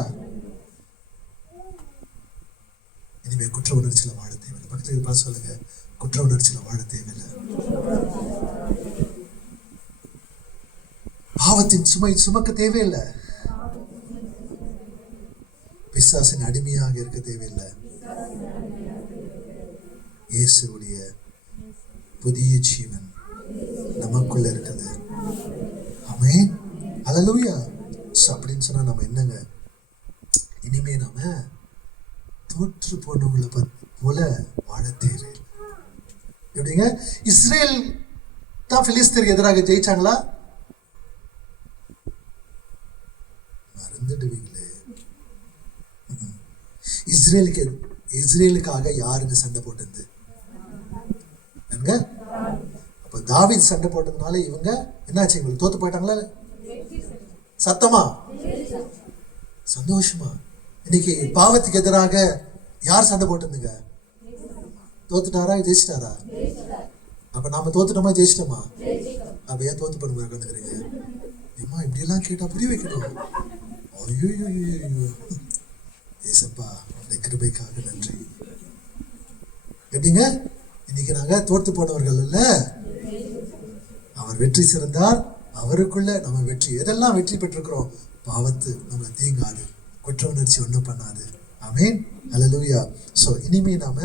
இனிமே குற்ற உணர்ச்சியில வாழ தேவையில்லை. பக்கத்துல பார்த்து சொல்லுங்க, குற்ற உணர்ச்சியில வாழ தேவையில்லை. பாவத்தின் சுமை சுமக்க தேவையில்லை. பிசாசின் அடிமையாக இருக்க தேவையில்லை. இயேசுடைய புதிய ஜீவன் நமக்குள்ள இருக்குது. ஆமென். ஹல்லேலூயா. அப்படின்னு சொன்னா நம்ம என்னங்க? இனிமே நாம தோற்று போனவங்களை போல வாழ தேவையில்லை. எப்படிங்க? இஸ்ரேல் தான் பிலிஸ்தருக்கு எதிராக ஜெயிச்சாங்களா? மறந்துடுவீங்களே. இஸ்ரேலுக்காக யாருங்க சண்டை போட்டது? அப்ப தாவீது சண்டை போட்டதுனால இவங்க என்னாச்சு? இவங்களுக்கு தோத்து போயிட்டாங்களா? சத்தமா சந்தோஷமா? இன்னைக்கு பாவத்துக்கு எதிராக யார் சண்டை போட்டுங்க? தோத்துட்டாரா ஜெயிச்சிட்டாரா? அப்ப நாம தோத்துட்டோமா ஜெயிச்சிட்டோமா? அப்ப ஏன் தோத்து போட்டு உட்காந்துக்கிறீங்க? ஏமா இப்படி எல்லாம் கேட்டா புரிய வைக்கணும். ஐயோ ஏசப்பா உடைய கிருபைக்காக நன்றி. எப்படிங்க இன்னைக்கு நாங்க தோற்று போனவர்கள் இல்ல, அவர் வெற்றி சிறந்தார், அவருக்குள்ள நம்ம வெற்றி. எதெல்லாம் வெற்றி பெற்றிருக்கிறோம்? பாவத்து நம்மளை தீங்காது, குற்ற உணர்ச்சி ஒன்றும் பண்ணாது. ஆமீன், ஹல்லேலூயா. ஸோ இனிமே நாம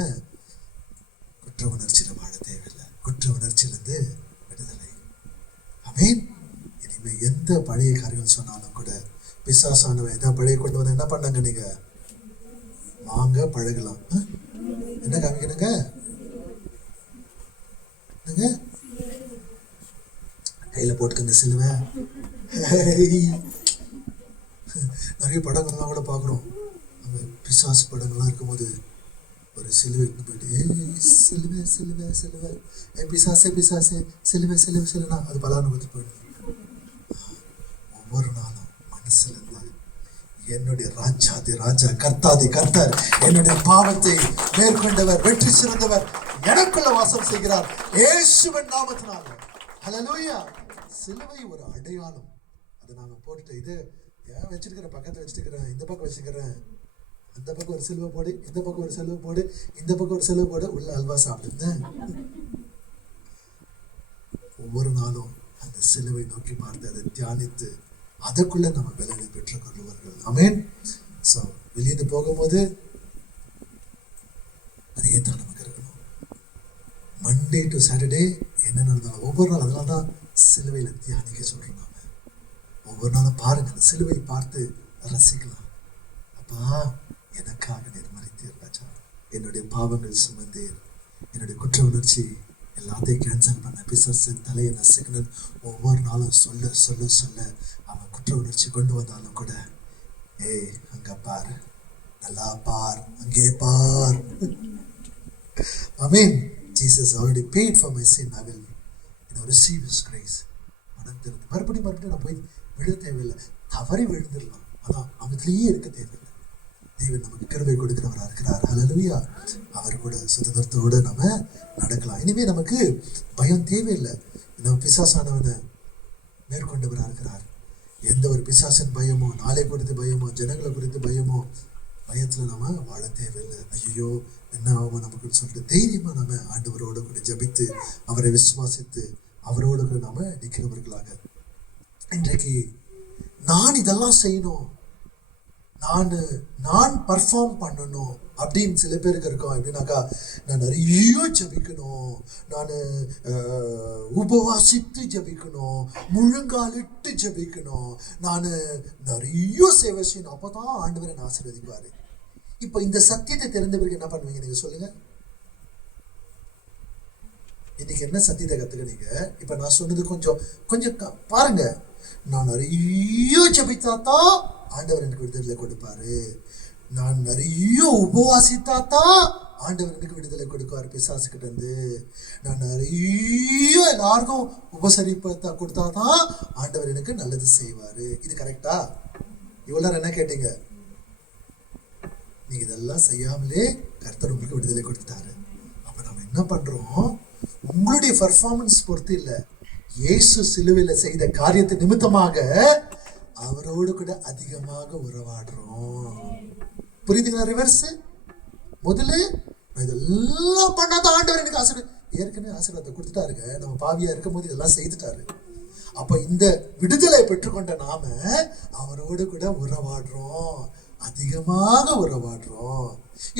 குற்ற உணர்ச்சியில வாழ தேவையில்லை, குற்ற உணர்ச்சியிலிருந்து விடுதலை. ஆமீன். இனிமே எந்த பழைய காரியங்கள் சொன்னாலும் கூட பிசாசானவன் எதாவது பழைய கொண்டு வந்து என்ன பண்ணாங்க, நீங்க வாங்க பழகலாம். என்ன காமிக்கணுங்க? கையில போட்டுக்கங்க சிலுவை. நிறைய படங்கள்லாம் கூட பார்க்குறோம். நம்ம பிசாசு படங்கள்லாம் இருக்கும்போது ஒரு சிலுவை போயிட்டு சிலுவை சிலுவை சிலுவை, பிசாசே பிசாசே சிலுவை சிலுவை சிலுனா அது பலானுபத்து போயிடுது. ஒவ்வொரு நாளும் மனசுல இருந்து என்னுடைய ராஜாதி ராஜா கர்த்தாதி கர்த்தர், என்னுடைய பாவத்தை மேற்கொண்டவர், வெற்றி சிறந்தவர் எனக்குள்ள வாசம் செய்கிறார் இயேசுவின் நாமத்தினால. ஹல்லேலூயா. சிலுவை ஒரு அடையாளம். அதை நாம போட்டுட்டு இது ஏன் வச்சிருக்கிறேன், பக்கத்துல வச்சிருக்கிறேன், இந்த பக்கம் வச்சுக்கிறேன், அந்த பக்கம் ஒரு சிலுவை போடு, இந்த பக்கம் ஒரு சிலுவை போடு, இந்த பக்கம் ஒரு சிலுவை போடு, உள்ள அல்வா சாப்பிடுங்க. ஒவ்வொரு நாளும் அந்த சிலுவை நோக்கி பார்த்து அதை தியானித்து அதற்குள்ள நம்ம பலனை பெற்றுக் கொள்வார்கள். ஆமென். ஸோ வெளியிட்டு போகும்போது அதே தான் நமக்கு இருக்கணும். மண்டே டு சாட்டர்டே என்ன நடந்தாலும் ஒவ்வொரு நாள், அதனால தான் சிலுவையில தியானிக்க சொல்றோம். நாம ஒவ்வொரு நாளும் பாருங்க, அந்த சிலுவை பார்த்து ரசிக்கலாம். அப்பா எனக்காக நீர் மரித்தீர் ராஜா, என்னுடைய பாவங்கள் சுமந்தீர், என்னுடைய குற்ற உணர்ச்சி எல்லாத்தையும் கேன்சல் பண்ண, பிசாசின் தலையை நசுக்கணும். ஒவ்வொரு நாளும் சொல்ல சொல்ல சொல்ல அவன் குற்ற உணர்ச்சி கொண்டு வந்தாலும் கூட, ஏய் அங்க பார், நல்லா பார், அங்கே பார். Amen. Jesus already paid for my sin. I will receive his grace. மறுபடியும் நான் போய் விழ தேவையில்லை, தவறி விழுந்துடலாம். அதான் அவத்திலேயே இருக்க தேவையில்லை. தேவன் நமக்கு கிருபை கொடுக்கிறவராக இருக்கிறார். ஹல்லேலூயா. அவர் கூட சுதந்திரத்தோடு நம்ம நடக்கலாம். இனிமே நமக்கு பயம் தேவையில்லை. நம்ம பிசாசானவனை மேற்கொண்டவராக இருக்கிறார். எந்த ஒரு பிசாசின் பயமோ, நாளை குறித்து பயமோ, ஜனங்களை குறித்து பயமோ, பயத்துல நாம வாழ தேவையில்லை. ஐயோ என்ன ஆகும் நமக்குன்னு சொல்லிட்டு தைரியமா நம்ம ஆண்டவரோடு கூட ஜபித்து அவரை விசுவாசித்து அவரோடு கூட நாம நிற்கிறவர்களாக. இன்றைக்கு நான் இதெல்லாம் செய்யணும், நான் பர்ஃபார்ம் பண்ணணும் அப்படின்னு சில பேருக்கு இருக்கும். எப்படின்னாக்கா, நான் நிறைய ஜபிக்கணும், நான் உபவாசித்து ஜபிக்கணும், முழங்காலிட்டு ஜபிக்கணும், நான் நிறைய சேவை செய்யணும், அப்போதான் ஆண்டவரை நான் ஆசீர்வதிப்பாரு. இப்போ இந்த சத்தியத்தை தெரிந்த பிறகு என்ன பண்ணுவீங்க நீங்க சொல்லுங்க? இன்னைக்கு என்ன சத்தியத்தை கத்துக்கிறீங்க? இப்ப நான் சொன்னது கொஞ்சம் பாருங்க. நான் நிறைய ஜபித்தாதான் ஆண்டவர் எனக்கு விடுதலை கொடுப்பாரு, நான் நிறைய உபவாசித்தாதான் ஆண்டவர் எனக்கு விடுதலை கொடுப்பாரு பிசாசுக்கிட்ட இருந்து, நான் நிறைய எல்லாருக்கும் உபசரிப்பத்தை கொடுத்தாதான் ஆண்டவர் எனக்கு நல்லது செய்வாரு. இது கரெக்டா? இவ்வளவு என்ன கேட்டீங்க? நீங்க இதெல்லாம் செய்யாமலே கர்த்தர் உங்களுக்கு விடுதலை கொடுத்தாரு. அப்ப நம்ம என்ன பண்றோம்? உங்களுடைய பர்ஃபார்மன்ஸ் பொறுத்து இல்ல, இயேசு சிலுவையில செய்த காரியத்தை நிமித்தமாக அவரோடு கூட அதிகமாக உறவாடுறோம். புரியுதுங்களா? ரிவர்ஸ். முதல்ல இதெல்லாம் பண்ணாதான் ஆண்டவர் எனக்கு ஆசீர்வாதம், ஏற்கனவே ஆசீர்வாதத்தை கொடுத்துட்டாருங்க. நம்ம பாவியா இருக்கும் போது இதெல்லாம் செய்துட்டாரு. அப்ப இந்த விடுதலை பெற்றுக்கொண்ட நாம அவரோடு கூட உறவாடுறோம், அதிகமாக உறவாடுறோம்.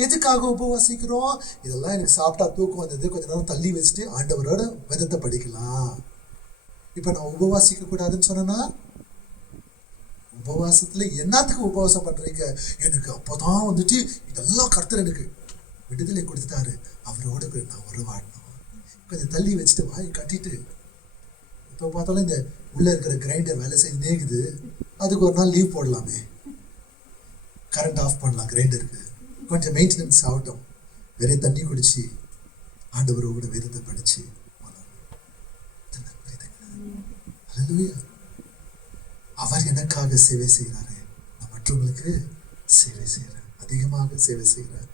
எதுக்காக உபவாசிக்கிறோம்? இதெல்லாம் எனக்கு சாப்பிட்டா தூக்கம் வந்தது, கொஞ்ச நேரம் தள்ளி வச்சுட்டு ஆண்டவரோட வேதத்தை படிக்கலாம். இப்ப நான் உபவாசிக்க கூடாதுன்னு சொன்னா, உபவாசத்துல என்னத்துக்கு உபவாசம் பண்றீங்க? எனக்கு அப்போதான் வந்துட்டு இதெல்லாம் கர்த்தர் எனக்கு விடுதலை கொடுத்துட்டாரு, அவரோட நான் உறவாடணும். கொஞ்சம் தள்ளி வச்சுட்டு வாய் கட்டிட்டு, இப்போ பார்த்தாலும் இந்த உள்ள இருக்கிற கிரைண்டர் வேலை செய்து நேகுது, அதுக்கு ஒரு நாள் லீவ் போடலாமே, கரண்ட் ஆஃப் பண்ணலாம் கிரைண்டருக்கு, கொஞ்சம் மெயின்டெனன்ஸ் ஆகட்டும், வெறும் தண்ணி குடிச்சு ஆண்டவரோட வேதத்தை படிச்சு. அவர் எனக்காக சேவை செய்கிறாரு, நான் மற்றவங்களுக்கு சேவை செய்கிறேன், அதிகமாக சேவை செய்கிறேன்.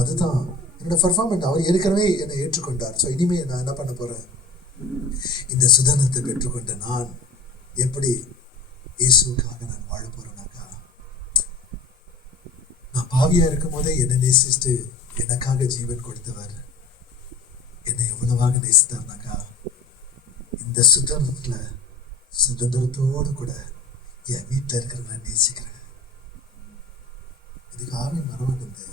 அதுதான் என்னோட பர்ஃபார்மன்ஸ். அவர் ஏற்கனவே என்னை ஏற்றுக்கொண்டார். ஸோ இனிமே நான் என்ன பண்ண போறேன்? இந்த சுதந்திரத்தை பெற்றுக்கொண்ட நான் எப்படி இயேசுக்காக நான் வாழ போறேனாக்கா, பாவியா இருக்கும் போதே என்னை நேசிச்சுட்டு எனக்காக ஜீவன் கொடுத்தவர் என்னை எவ்வளவாக நேசித்தார்னாக்கா, இந்த சுதந்திரத்தோடு கூட என் வீட்டில் இருக்கிறவங்க நேசிக்கிறேன். இதுக்கு ஆவி மரவன் இருந்து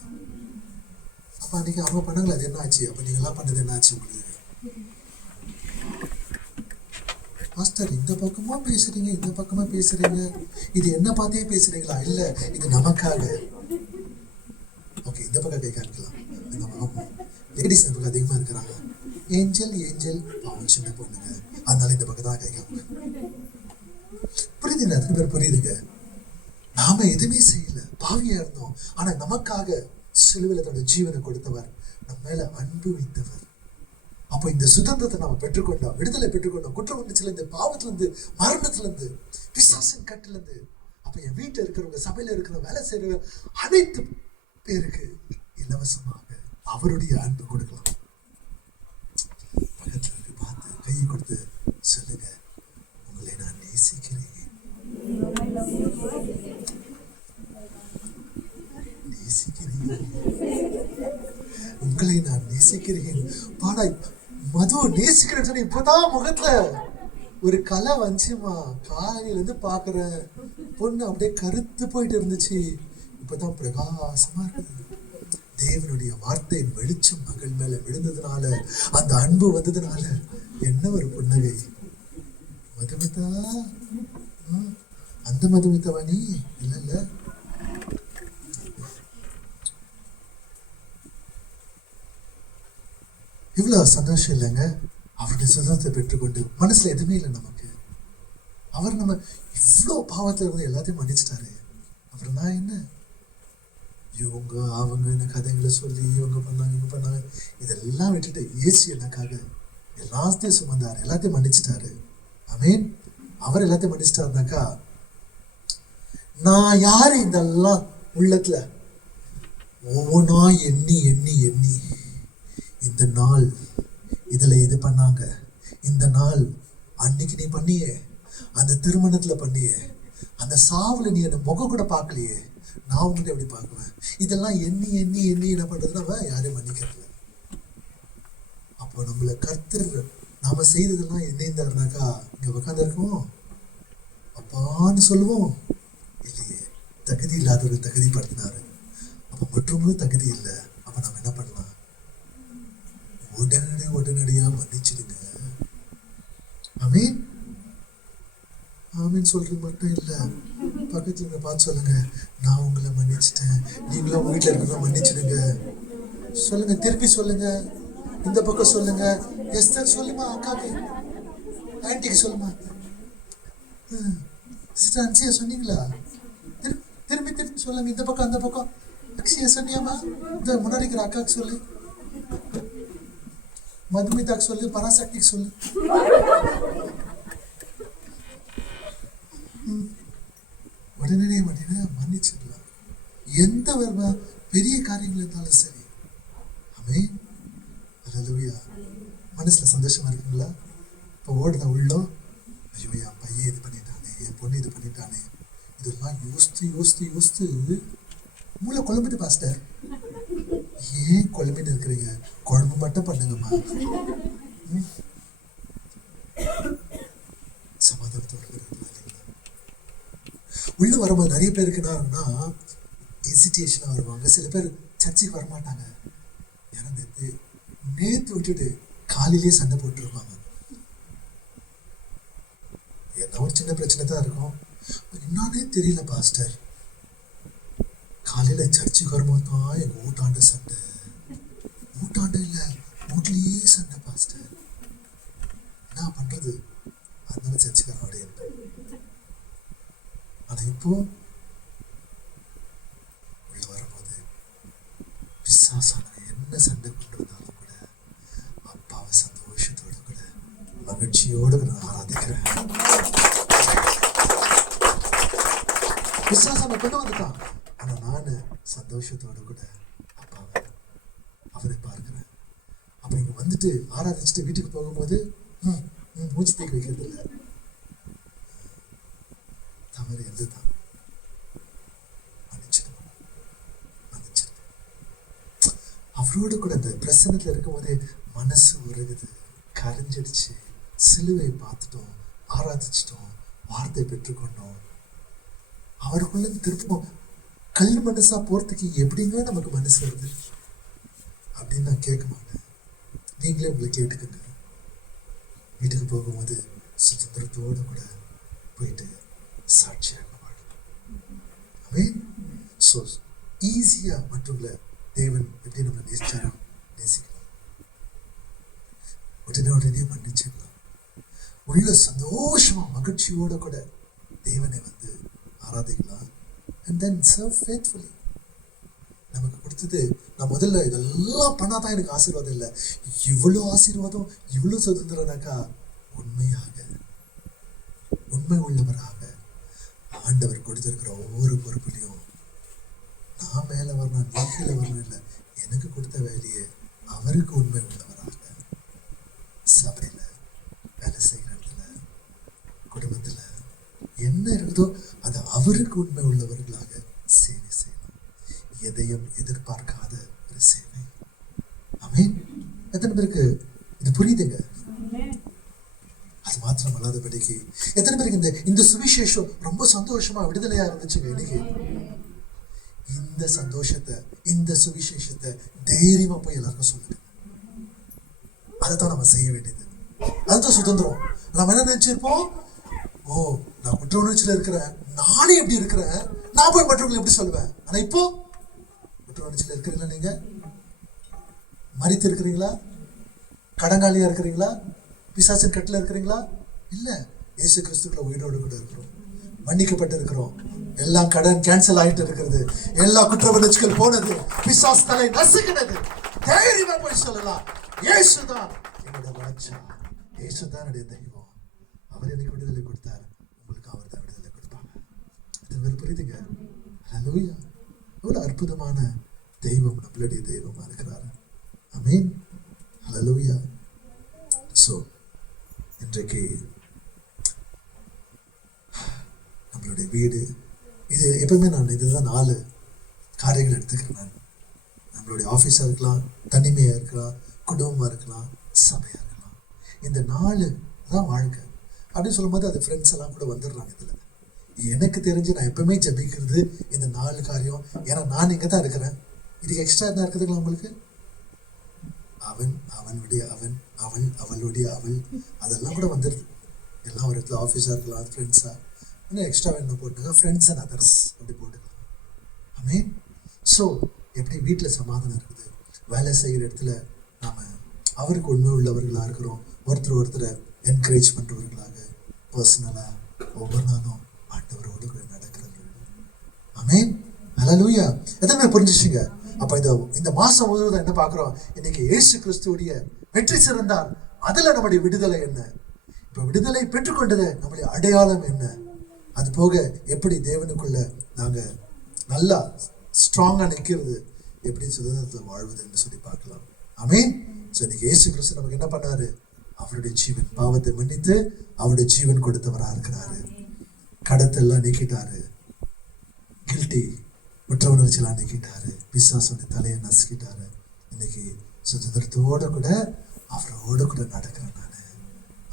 அப்ப அன்னைக்கு அவங்க பண்ணாங்களே, அது என்ன ஆச்சு? அப்ப நீங்க எல்லாம் பண்ணது என்ன ஆச்சு உங்களுக்கு? மாஸ்டர் இந்த பக்கமா பேசுறீங்க, இந்த பக்கமா பேசுறீங்க, இது என்ன பார்த்தே பேசுறீங்களா? இல்ல, இது நமக்காக. ஓகே, இந்த பக்கம் கை காமிக்கலாம். லேடிஸ் இந்த பக்கம் அதிகமா இருக்கிறாங்க. ஏஞ்சல் பாவம் சின்ன பொண்ணுங்க, அதனால இந்த பக்கம் தான் கை காமிங்க. புரியுதுங்க? அத்தனை பேர் புரியுதுங்க? நாம எதுவுமே செய்யல, பாவியா இருந்தோம். ஆனா நமக்காக சிலுவையில தன்னோட ஜீவனை கொடுத்தவர், நம்ம மேல அன்பு வைத்தவர். அப்போ இந்த சுதந்திரத்தை நாம பெற்றுக்கொண்டோம், விடுதலை பெற்றுக்கொண்டோம், குற்ற உணர்ச்சியில இருந்து, மரணத்துல இருந்து, பிசாசின் கட்டுல இருந்து. அப்ப என் வீட்டுல இருக்கிறவங்க, சபையில இருக்கிறவங்க, வேலை செய்யறவங்க அனைத்து பேருக்கு இலவசமாக அவருடைய அன்பு கொடுக்கலாம். பக்கத்துல இருக்கு பார்த்து கையை கொடுத்து சொல்லுங்க, உங்களை நான் நேசிக்கிறேன். உங்களை நான் நேசிக்கிறேன். பாடாய் மது நேசிக்கிறேன்னு சொன்ன இப்பதான் முகத்துல ஒரு கலை வந்துச்சுமா. காலையில இருந்து பாக்குறேன், பொண்ணு அப்படியே கருத்து போயிட்டு இருந்துச்சு, இப்பதான் பிரகாசமா இருக்குது. தேவனுடைய வார்த்தையின் வெளிச்சம் மகள் மேல விழுந்ததுனால, அந்த அன்பு வந்ததுனால என்ன ஒரு புன்னகை. மதுமிதா, அந்த மதுமிதாவா நீ? இல்ல, இவ்வளவு சந்தோஷம் இல்லைங்க. அவருடைய சுதந்திரத்தை பெற்றுக்கொண்டு மனசுல எதுவுமே இல்லை நமக்கு. அவர் நம்ம இவ்வளவு பாவத்துல இருந்து எல்லாத்தையும் மன்னிச்சிட்டாரு. அப்புறம் நான் என்ன, இவங்க அவங்க கதைகளை சொல்லி இவங்க பண்ணாங்க இதெல்லாம் விட்டுட்டு இயேசு எனக்காக எல்லாத்தையும் சுமந்தாரு, எல்லாத்தையும் மன்னிச்சிட்டாரு. ஆமென். அவர் எல்லாத்தையும் மன்னிச்சிட்டாருனாக்கா, நான் யாரு இதெல்லாம் உள்ளத்துல ஒவ்வொன்றா எண்ணி எண்ணி எண்ணி, இந்த நாள் இதுல இது பண்ணாங்க, இந்த நாள் அன்னைக்கு நீ பண்ணியே, அந்த திருமணத்துல பண்ணியே, அந்த சாவுல நீ அந்த முகம் கூட பார்க்கலையே, நான் உங்கள்கிட்ட எப்படி பார்க்குவேன்? இதெல்லாம் எண்ணி எண்ணி எண்ணி என்ன பண்றது, நம்ம யாரையும் மன்னிக்கிறது. அப்போ நம்மள கர்த்தர் நாம செய்ததெல்லாம் என்னைந்தாருனாக்கா, இங்க உட்காந்து இருக்கோம் அப்பான்னு சொல்லுவோம் இல்லையே, தகுதி இல்லாதவர்கள் தகுதிப்படுத்தினாரு. அப்ப மற்றவங்களும் தகுதி இல்லை. அப்ப நம்ம என்ன பண்ணலாம்? உடனடியா மன்னிச்சிடுங்க. ஆமீன் ஆமீன் சொல்றது மட்டும் இல்ல, பக்கத்துல பார்த்து சொல்லுங்க, நான் உங்களை மன்னிச்சிட்டேன், நீங்களும் உங்க வீட்டுல இருக்கிற மன்னிச்சிடுங்க. சொல்லுங்க, திருப்பி சொல்லுங்க, இந்த பக்கம் சொல்லுங்க. எஸ்தர் சொல்லுமா, அக்காக்கு ஆன்டிக்கு சொல்லுமா, சிஸ்டர் அன்சியா சொன்னீங்களா? திரும்பி திருப்பி சொல்லுங்க, இந்த பக்கம் அந்த பக்கம். அக்ஷயா சொன்னியாமா? இந்த முன்னாடி இருக்கிற அக்காக்கு சொல்லு, மதுமிதாக்கு சொல்லு, பராசக்திக்கு சொல்லு. உடனே மன்னிச்சிடலாம். எந்த பெரிய காரியங்கள் இருந்தாலும் சரி. ஆமென். அல்லேலூயா. மனசுல சந்தோஷமா இருக்குங்களா? இப்போ ஓடுதா உள்ளம், ஐயோ என் பையன் இது பண்ணிட்டானே, என் பொண்ணு இது பண்ணிட்டானே, இதெல்லாம் யோசித்து மூளை குழம்பிட்டு பாஸ்டர். ஏன் குழம்பின்னு இருக்கிறீங்க? குழம்பு மட்டும் பண்ணுங்கம்மா. சமாதானத்தோட உள்ள வரும்போது நிறைய பேருக்கு என்னன்னா ஹெசிடேஷனா வருவாங்க. சில பேர் சர்ச்சைக்கு வரமாட்டாங்க. ஏன்னா நேத்து விட்டுட்டு காலையிலேயே சண்டை போட்டுருப்பாங்க. என்ன ஒரு சின்ன பிரச்சனை தான் இருக்கும், என்னன்னே தெரியல பாஸ்டர். காலையில சர்ச்சுக்கு வரும்போது தான் எங்க வீட்டாண்ட சண்டை, வீட்டாண்ட இல்ல வீட்லயே சண்டை பாஸ்டர். என்ன பண்றது? அதனால சர்ச்சுக்கு வர முடியாது. ஆனா இப்போ உள்ள வரும்போது பிசாசானவன் என்ன சண்டை கொண்டு வந்தாலும் கூட அப்பாவை சந்தோஷத்தோடு கூட மகிழ்ச்சியோடு நான் ஆராதிக்கிறேன். பிசாசான கொண்டு வந்துட்டான், ஆனா நானு சந்தோஷத்தோடு கூட அப்பாவை அவரை பார்க்கிறேன். அப்ப இங்க வந்துட்டு ஆராதிச்சுட்டு வீட்டுக்கு போகும்போது மூச்சு தீக்கு வைக்கிறது இல்லை. தவறு எதுதான் மன்னிச்சிடணும். அவரோடு கூட அந்த பிரசன்னத்துல இருக்கும் போதே மனசு உருகுது, கரைஞ்சிடுச்சு. சிலுவை பார்த்துட்டோம், ஆராதிச்சிட்டோம், வார்த்தை பெற்றுக்கொண்டோம். அவருக்குள்ள திருப்பம் கல் மனசா போறதுக்கு எப்படிங்க நமக்கு மனசு வருது அப்படின்னு நான் கேட்க மாட்டேன். நீங்களே உங்களை கேட்டுக்கோங்க. வீட்டுக்கு போகும்போது சுதந்திரத்தோடு கூட போயிட்டு சாட்சியாக ஸோ ஈஸியா மற்றவங்களை தேவன் எப்படி நம்ம நேசிச்சாலும் நேசிக்கலாம், உடனே மன்னிச்சிடலாம், உள்ள சந்தோஷமா மகிழ்ச்சியோட கூட தேவனை ஆராதிக்கலாம். and then serve faithfully. நமக்கு கொடுத்தது நான் முதல்ல இதெல்லாம் பண்ணாதான் எனக்கு ஆசீர்வாதம் இல்லை, இவ்வளோ ஆசீர்வாதம் இவ்வளோ சுதந்திரனாக்கா உண்மை உள்ளவராக ஆண்டவர் கொடுத்திருக்கிற ஒவ்வொரு பொறுப்புலையும் நான் மேல வரணும், நீ கீழே வரணும் இல்லை, எனக்கு கொடுத்த வேலையை அவருக்கு உண்மை உள்ளவராக சபையில, வேலை செய்கிற இடத்துல, குடும்பத்துல என்ன இருக்குதோ அது அவருக்கு உண்மை உள்ளவர்களாக சேவை செய்யணும். எதையும் எதிர்பார்க்காத ஒரு சேவை. ஆமென். எத்தனை பேருக்கு இது புரியுதுங்க? அது மாத்திரம் அல்லாதபடிக்கு எத்தனை பேருக்கு இந்த சுவிசேஷம் ரொம்ப சந்தோஷமா விடுதலையா இருந்துச்சுங்க? இன்னைக்கு இந்த சந்தோஷத்தை, இந்த சுவிசேஷத்தை தைரியமா போய் எல்லாருக்கும் சொல்லுங்க. அதைத்தான் நம்ம செய்ய வேண்டியது. அதுதான் சுதந்திரம். நம்ம என்ன நினைச்சிருப்போம், ஓ நான் குற்ற உணர்ச்சியில இருக்கிறேன், நானே எப்படி இருக்கிறேன், நான் போய் மற்றவங்களை எப்படி சொல்லுவேன். ஆனா இப்போ குற்ற உணர்ச்சியில இருக்கிறீங்களா? நீங்க மரித்து இருக்கிறீங்களா? கடங்காலியா இருக்கிறீங்களா? பிசாசின் கட்டில இருக்கிறீங்களா? இல்ல, இயேசு கிறிஸ்துக்குள்ள உயிரோடு கூட இருக்கிறோம், மன்னிக்கப்பட்டு இருக்கிறோம். எல்லாம் கடன் கேன்சல் ஆயிட்டு இருக்கிறது, எல்லா குற்ற உணர்ச்சிகள் போனது, பிசாசு தலை நசுக்கினது. தைரியமா போய் சொல்லலாம், இயேசுதான் என்னோட ராஜா, இயேசுதான் என்னுடைய தெய்வம், அவர் எனக்கு விடுதலை கொடுத்தார், உங்களுக்கு அவர் தான் விடுதலை கொடுப்பாங்க. இது புரியுதுங்க? ஹல்லேலூயா. எவ்வளவு அற்புதமான தெய்வம் நம்மளுடைய தெய்வமா இருக்கிறார். ஆமென். ஹல்லேலூயா. ஸோ இன்றைக்கு நம்மளுடைய வீடு, இது எப்பவுமே நான் இதுதான் 4 காரியங்கள் எடுத்துக்கிறேன். நான் நம்மளுடைய ஆஃபீஸாக இருக்கலாம், தனிமையாக இருக்கலாம், குடும்பமாக இருக்கலாம், சபையாக இருக்கலாம். இந்த 4 தான் வாழ்க்கை அப்படின்னு சொல்லும்போது அது ஃப்ரெண்ட்ஸ் எல்லாம் கூட வந்துடுறாங்க. இதில் எனக்கு தெரிஞ்சு நான் எப்பவுமே ஜபிக்கிறது இந்த 4 காரியம். ஏன்னா நான் இங்கே தான் இருக்கிறேன். இதுக்கு எக்ஸ்ட்ரா என்ன இருக்குதுங்களா உங்களுக்கு? அவன், அவனுடைய அவன், அவள், அவளுடைய அவள், அதெல்லாம் கூட வந்துடுது. எல்லாம் ஒரு இடத்துல ஆஃபீஸாக இருக்கலாம், ஃப்ரெண்ட்ஸாக, இன்னும் எக்ஸ்ட்ரா வேணும் போட்டுங்க, ஃப்ரெண்ட்ஸ் அண்ட் அதர்ஸ் அப்படி போட்டுக்கலாம். ஆமென். ஸோ எப்படி வீட்டில் சமாதானம் இருக்குது, வேலை செய்கிற இடத்துல நாம் அவருக்கு உண்மை உள்ளவர்களாக இருக்கிறோம், ஒருத்தரை என்கரேஜ் பண்ணுறவர்களாக, பர்சனலாக ஒவ்வொரு நாளும் ஆண்டவரோடு கூட நடக்கிறது. ஆமென். ஹல்லேலூயா. எத்தனை பேர் புரிஞ்சிச்சிங்க? அப்போ இந்த மாதம் முழுவதும் என்ன பார்க்குறோம்? இன்னைக்கு இயேசு கிறிஸ்துவுடைய வெற்றி சிறந்தார், அதில் நம்முடைய விடுதலை என்ன, இப்போ விடுதலை பெற்றுக்கொண்டது நம்முடைய அடையாளம் என்ன, அது போக எப்படி தேவனுக்குள்ள நாங்கள் நல்லா ஸ்ட்ராங்காக நிற்கிறது, எப்படி சுதந்திரத்தில் வாழ்வது என்று சொல்லி பார்க்கலாம். ஆமென். ஸோ இன்னைக்கு இயேசு கிறிஸ்து நமக்கு என்ன பண்ணாரு? அவருடைய ஜீவன், பாவத்தை மன்னித்து அவருடைய ஜீவன் கொடுத்தவராக இருக்கிறாரு. கடத்தெல்லாம் நீக்கிட்டாரு, கில்ட்டி குற்ற உணர்ச்சியெல்லாம் நீக்கிட்டாரு, பிசாசுடைய தலையை நசுக்கிட்டாரு. இன்னைக்கு சுதந்திரத்தோடு கூட அவரோடு கூட நடக்கிறேன் நான்.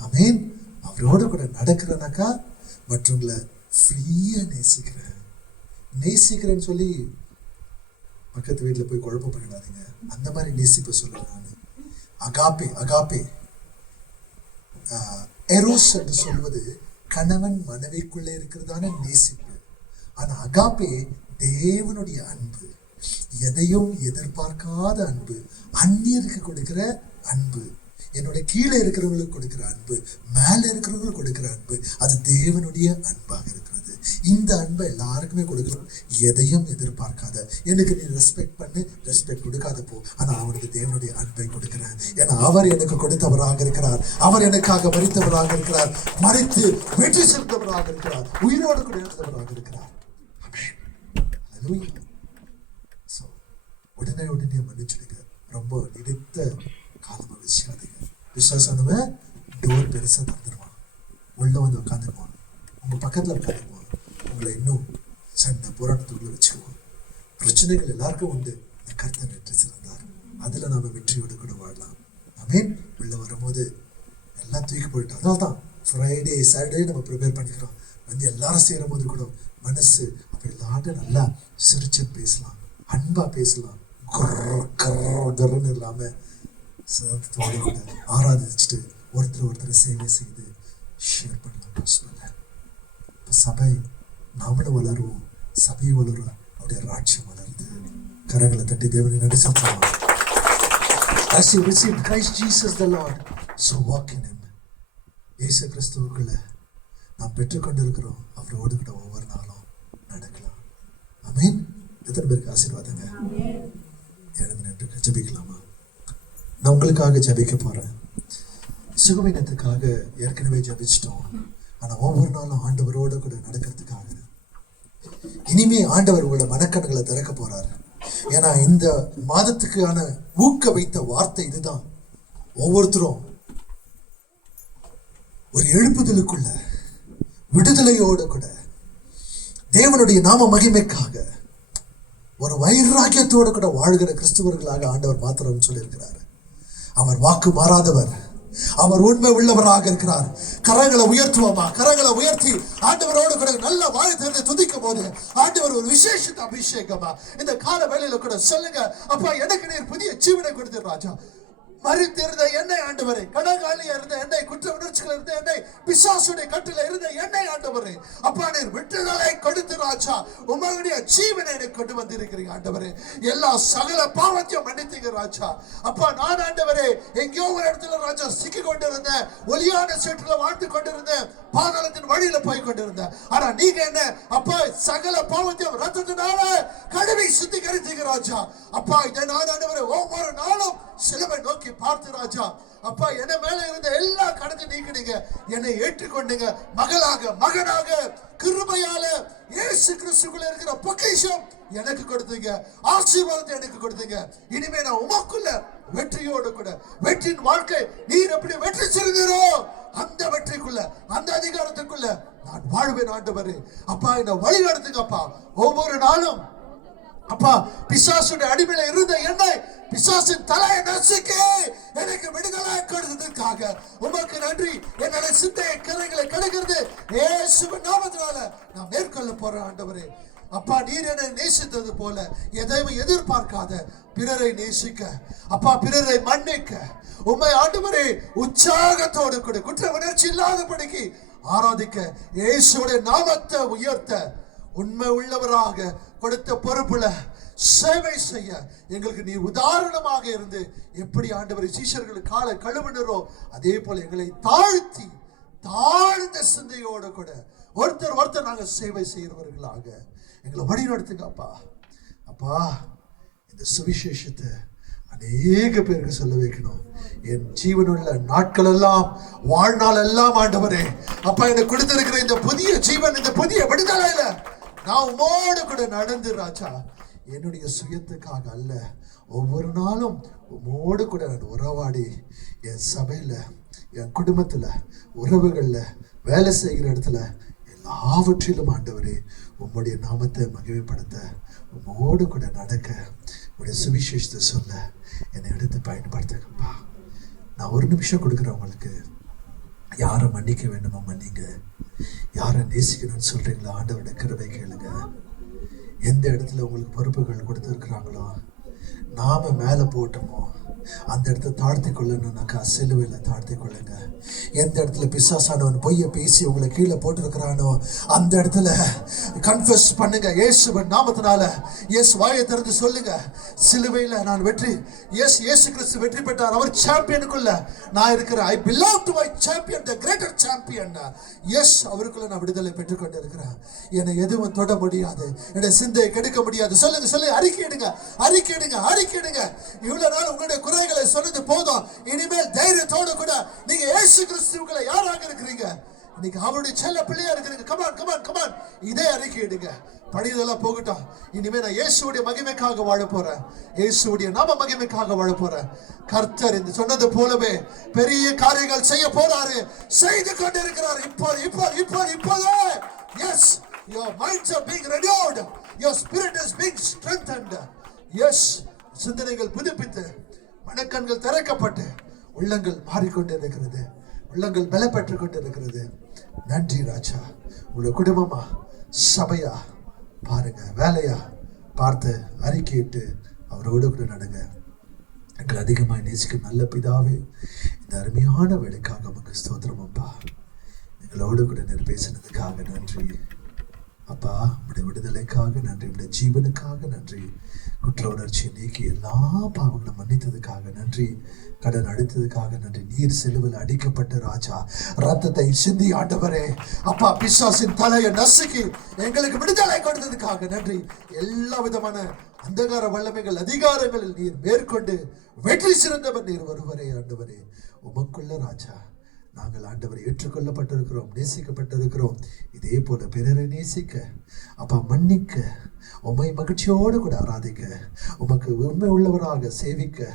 ஆமென். அவரோடு கூட நடக்கிறேனாக்கா மற்றவங்களை ஃப்ரீயா நேசிக்கிறேன்னு சொல்லி பக்கத்து வீட்டில் போய் குழப்பம் பண்ணிடாதீங்க. அந்த மாதிரி நேசிப்ப சொல்லுவேன் நான். அகாப்பே எரோஸ் என்று சொல்வது கணவன் மனைவிக்குள்ளே இருக்கிறதான நேசிப்பு. ஆனா அகாப்பே தேவனுடைய அன்பு, எதையும் எதிர்பார்க்காத அன்பு, அந்நியருக்கு கொடுக்கிற அன்பு, என்னுடைய கீழே இருக்கிறவங்களுக்கு கொடுக்கிற அன்பு, மேலே இருக்கிறவங்களுக்கு கொடுக்கிற அன்பு, அது தேவனுடைய அன்பாக இருக்கிறது. இந்த அன்பை எல்லாருக்குமே கொடுக்கணும், எதையும் எதிர்பார்க்காத. எனக்கு நீ ரெஸ்பெக்ட் பண்ணு, ரெஸ்பெக்ட் கொடுக்காத போ, ஆனால் அவனுக்கு தேவனுடைய அன்பை கொடுக்கிறேன். ஏன்னா அவர் எனக்கு கொடுத்தவராக இருக்கிறார், அவர் எனக்காக மரித்தவராக இருக்கிறார், மரித்து வெற்றி செலுத்தவராக இருக்கிறார், உயிரோடு கூட இருந்தவராக இருக்கிறார். உடனே மன்னிச்சுடுங்க, ரொம்ப நினைத்த காலமாக வச்சுக்காதீங்க. விசுவாசனவன் டோர் பெருசாக திறந்துடுவான், உள்ள வந்து உட்காந்துருவான், உங்கள் பக்கத்தில் உட்காந்துருவான், உங்களை இன்னும் சண்டை போராட்டத்துக்குள்ள வச்சுக்குவான். பிரச்சனைகள் எல்லாருக்கும் உண்டு, கர்த்தர் வெற்றி சிறந்தார், அதுல நாம வெற்றியோடு கூட வாழலாம். ஆமென். உள்ள வரும்போது எல்லாம் தூக்கி போயிட்டோம். அதனால தான் ஃப்ரைடே சாட்டர்டே நம்ம ப்ரிப்பேர் பண்ணிக்கிறோம். வந்து எல்லாரும் சேரும் போது கூட மனசு அப்போ எல்லாரும் நல்லா சிரிச்சு பேசலாம், அன்பா பேசலாம், கர்ன்னு இல்லாம சத்தத்தோடு கூட ஆராதிச்சுட்டு ஒருத்தர் சேவை செய்து ஷேர் பண்ணலாம். இப்போ சபை நாமளும் வளருவோம், சபை வளரும், அவருடைய ராட்சியம் வளருது. கரங்களை தட்டி தேவனை நடிச்சு As you receive Christ Jesus the Lord, so walk in Him. இயேசு கிறிஸ்துவுக்குள்ள நாம் பெற்றுக்கொண்டிருக்கிறோம். அவரோடு கூட ஒவ்வொரு நாளும் நடக்கலாம். ஆமென். எத்தனை பேருக்கு ஆசீர்வாதங்க? எழுந்து நின்று ஜெபிக்கலாமா? நான் உங்களுக்காக ஜெபிக்க போறேன். சுகவீனத்துக்காக ஏற்கனவே ஜெபிச்சிட்டோம். ஆனா ஒவ்வொரு நாளும் ஆண்டவரோடு கூட நடக்கிறதுக்காக இனிமே ஆண்டவர் உங்களோட மனக்கண்களை திறக்க போறாரு. ஏன்னா இந்த மாதத்துக்கான ஊக்க வைத்த வார்த்தை இதுதான். ஒவ்வொருத்தரும் ஒரு எழுப்புதலுக்குள்ள விடுதலையோடு கூட தேவனுடைய நாம மகிமைக்காக ஒரு வைராக்கியத்தோடு கூட வாழ்கிற கிறிஸ்துவர்களாக ஆண்டவர் மாத்திரம் சொல்லியிருக்கிறார். அவர் வாக்கு மாறாதவர், அவர் உண்மை உள்ளவராக இருக்கிறார். கரங்களை உயர்த்துவோமா? கரங்களை உயர்த்தி ஆண்டவரோடு கூட நல்ல வாழ்த்து துதிக்கும் போது ஆண்டவர் ஒரு விசேஷ அபிஷேகமா இந்த கால வேளையில கூட சொல்லுங்க, அப்பா எனக்கு நீர் புதிய ஜீவனை கொடுத்து ராஜா. மரித்திருந்த என்னை ஆண்டவரே, கடகாலியா இருந்த என்னை, குற்ற உணர்ச்சிகள் இருந்த என்னை, பிசாசுடைய கட்டில இருந்த என்னை ஆண்டவரே, அப்பா நீர் விடுதலை கொடுத்து ராஜா உங்களுடைய ஜீவனை எனக்கு கொண்டு வந்திருக்கிறீங்க ஆண்டவரே. எல்லா சகல பாவத்தையும் மன்னித்தீங்க ராஜா. அப்பா நான் ஆண்டவரே எங்கேயோ ஒரு இடத்துல ராஜா சிக்கி கொண்டிருந்தேன், ஒலியான சேற்றுல வாழ்ந்து கொண்டிருந்தேன், பாதாளத்தின் வழியில போய் கொண்டிருந்தேன். ஆனா நீங்க என்ன அப்பா சகல பாவத்தையும் ரத்தத்தினால கழுவி சுத்திகரித்தீங்க ராஜா. அப்பா இதை நான் ஆண்டவரே ஒவ்வொரு நாளும் சிலுவை நோக்கி பார்த்து ராஜா, அப்பா என்ன மேல இருந்த எல்லா கடத்தை நீக்கினீங்க, என்னை ஏற்றுக்கொண்டீங்க, மகளாக மகனாக கிருபையால இயேசு கிறிஸ்துக்குள்ள இருக்கிற பொக்கிஷம் எனக்கு கொடுத்தீங்க, ஆசீர்வாதத்தை எனக்கு கொடுத்தீங்க. இனிமே நான் உமக்குள்ள வெற்றியோடு கூட வெற்றியின் வாழ்க்கை நீர் எப்படி வெற்றி செல்கிறோ அந்த வெற்றிக்குள்ள அந்த அதிகாரத்துக்குள்ள நான் வாழ்வேன் ஆண்டவரே. அப்பா என்ன வழி நடத்துங்கப்பா. ஒவ்வொரு நாளும் அப்பா பிசாசுடைய அடிமையில இருந்த என்னை பிசாசின் தலையை நசுக்கி எனக்கு விடுதலை கொடுத்ததற்காக உமக்கு நன்றி. என்னோட சிந்தைய கரைகளை கெடுக்கிறது இயேசுவின் நாமத்தினால நான் மேற்கொள்ள போறேன் ஆண்டவரே. அப்பா நீர் என்னை நேசித்தது போல எதையும் எதிர்பார்க்காத பிறரை நேசிக்க, அப்பா பிறரை மன்னிக்க உம்மை ஆண்டவரே உற்சாகத்தோடு கூட குற்ற உணர்ச்சி இல்லாதபடிக்கு ஆராதிக்க, இயேசுடைய நாமத்தை உயர்த்த, உண்மை உள்ளவராக கொடுத்த பொறுப்புல சேவை செய்ய எங்களுக்கு நீ உதாரணமாக இருந்து எப்படி ஆண்டவரை சீஷர்களுக்கு காலை கழுவினரோ அதே போல எங்களை தாழ்த்தி தாழ்ந்த சிந்தையோடு கூட ஒருத்தர் நாங்க சேவை செய்யறவர்களாக எங்களை வழி நடத்துங்க அப்பா. அப்பா இந்த சுவிசேஷத்தை அநேக பேருக்கு சொல்ல வைக்கணும். என் ஜீவனுள்ள நாட்கள் எல்லாம் வாழ்நாள் எல்லாம் ஆண்டவரே அப்பா எனக்கு கொடுத்திருக்கிற இந்த புதிய ஜீவன், இந்த புதிய விடுதலையில நான் உமோடு கூட நடந்து ராஜா என்னுடைய சுயத்துக்காக அல்ல, ஒவ்வொரு நாளும் உமோடு கூட நான் உறவாடி என் சபையில, என் குடும்பத்துல, உறவுகள்ல, வேலை செய்கிற இடத்துல எல்லாவற்றிலும் ஆண்டவரே உம்முடைய நாமத்தை மகிமைப்படுத்த, உம்மோடு கூட நடக்க, உடைய சுவிசேஷத்தை சொல்ல என்னை எடுத்து பயன்படுத்துங்கப்பா. நான் ஒரு நிமிஷம் கொடுக்குறேன் உங்களுக்கு. யாரை மன்னிக்க வேண்டுமோ மன்னிங்க, யாரை நேசிக்கணும்னு சொல்றீங்களோ ஆண்டவருடைய கிருபை கேளுங்க. எந்த இடத்துல உங்களுக்கு பொறுப்புகள் கொடுத்துருக்குறாங்களோ நாம மேலே போட்டோமோ அந்த இடத்த தாழ்த்தி கொள்ளணும்னாக்கா சிலுவையில் தாழ்த்தி கொள்ளுங்க. எந்த இடத்துல பிசாசானவன் பொய்யை பேசி உங்களை கீழே போட்டிருக்கிறானோ அந்த இடத்துல கன்ஃபஸ் பண்ணுங்க இயேசுவின் நாமத்தினால. இயேசு வாயை திறந்து சொல்லுங்க, சிலுவையில் நான் வெற்றி, இயேசு கிறிஸ்து வெற்றி பெற்றார், அவர் சாம்பியனுக்குள்ள நான் இருக்கிறேன். I belong to my champion, the greater champion. Yes, அவருக்குள்ள நான் விடுதலை பெற்றுக்கொண்டு இருக்கிறேன். என்னை எதுவும் தொட முடியாது, என்னுடைய சிந்தையை கெடுக்க முடியாது. சொல்லுங்க சொல்லுங்க, அறிக்கையிடுங்க அறிக்கையிடுங்க அறிக்கையிடுங்க. இவ்வளவு நாள் உங்களுடைய குறைகளை சொன்னது போதும். இனிமேல் தைரியத்தோடு கூட நீங்க இயேசு கிறிஸ்துவுக்குள்ள யாராக இருக்கிறீங்க, இன்னைக்கு அவருடைய செல்ல பிள்ளையா இருக்கிறீங்க. கமான் கமான் கமான், இதே அறிக்கையிடுங்க. படிதெல்லாம் போகட்டும். இனிமே நான் இயேசுடைய மகிமைக்காக வாழ போறேன், இயேசுடைய நாம மகிமைக்காக வாழ போறேன். கர்த்தர் இந்த சொன்னது போலவே பெரிய காரியங்கள் செய்ய போறாரு, செய்து கொண்டிருக்கிறார். இப்போதே S, your minds are being renewed, your spirit is being strengthened. Yes, சிந்தனைகள் புதுப்பித்து மனக்கண்கள் திறக்கப்பட்டு உள்ளங்கள் மாறிக்கொண்டு இருக்கிறது, உள்ளங்கள் பலப்பட்டு கொண்டு இருக்கிறது. நன்றி ராஜா. உங்களுடைய குடும்பமா சபையா பாருங்க, வேலையா பார்த்து அறிக்கையிட்டு அவரோடு கூட நடங்க. எங்களை அதிகமாக நேசிக்கும் நல்ல பிதாவே, இந்த அருமையான வேலைக்காக உமக்கு ஸ்தோத்திரம் அப்பா. எங்களோடு கூட நேர் பேசினதுக்காக நன்றி அப்பா. உடைய விடுதலைக்காக நன்றி, உடைய ஜீவனுக்காக நன்றி, குற்ற உணர்ச்சியை நீக்கி எல்லா பாவங்களும் மன்னித்ததுக்காக நன்றி, கடன் அடித்ததுக்காக நன்றி, நீர் சிலுவையில் அடிக்கப்பட்ட ராஜா ரத்தத்தை சிந்தி ஆண்டவரே அப்பா பிசாசின் தலையை நசுக்கி எங்களுக்கு விடுதலை கொடுத்ததுக்காக நன்றி. எல்லா விதமான அந்தகார வல்லமைகள் அதிகாரங்களில் நீர் மேற்கொண்டு வெற்றி சிறந்தவர் நீர் ஒருவரே ஆண்டவரே. உமக்குள்ள ராஜா நாங்கள் ஆண்டவரை ஏற்றுக்கொள்ளப்பட்டிருக்கிறோம், நேசிக்கப்பட்டிருக்கிறோம். இதே போல பிறரை நேசிக்க அப்பா, மன்னிக்க, உம்மை மகிழ்ச்சியோடு கூட ஆராதிக்க, உமக்கு உண்மை உள்ளவராக சேவிக்க,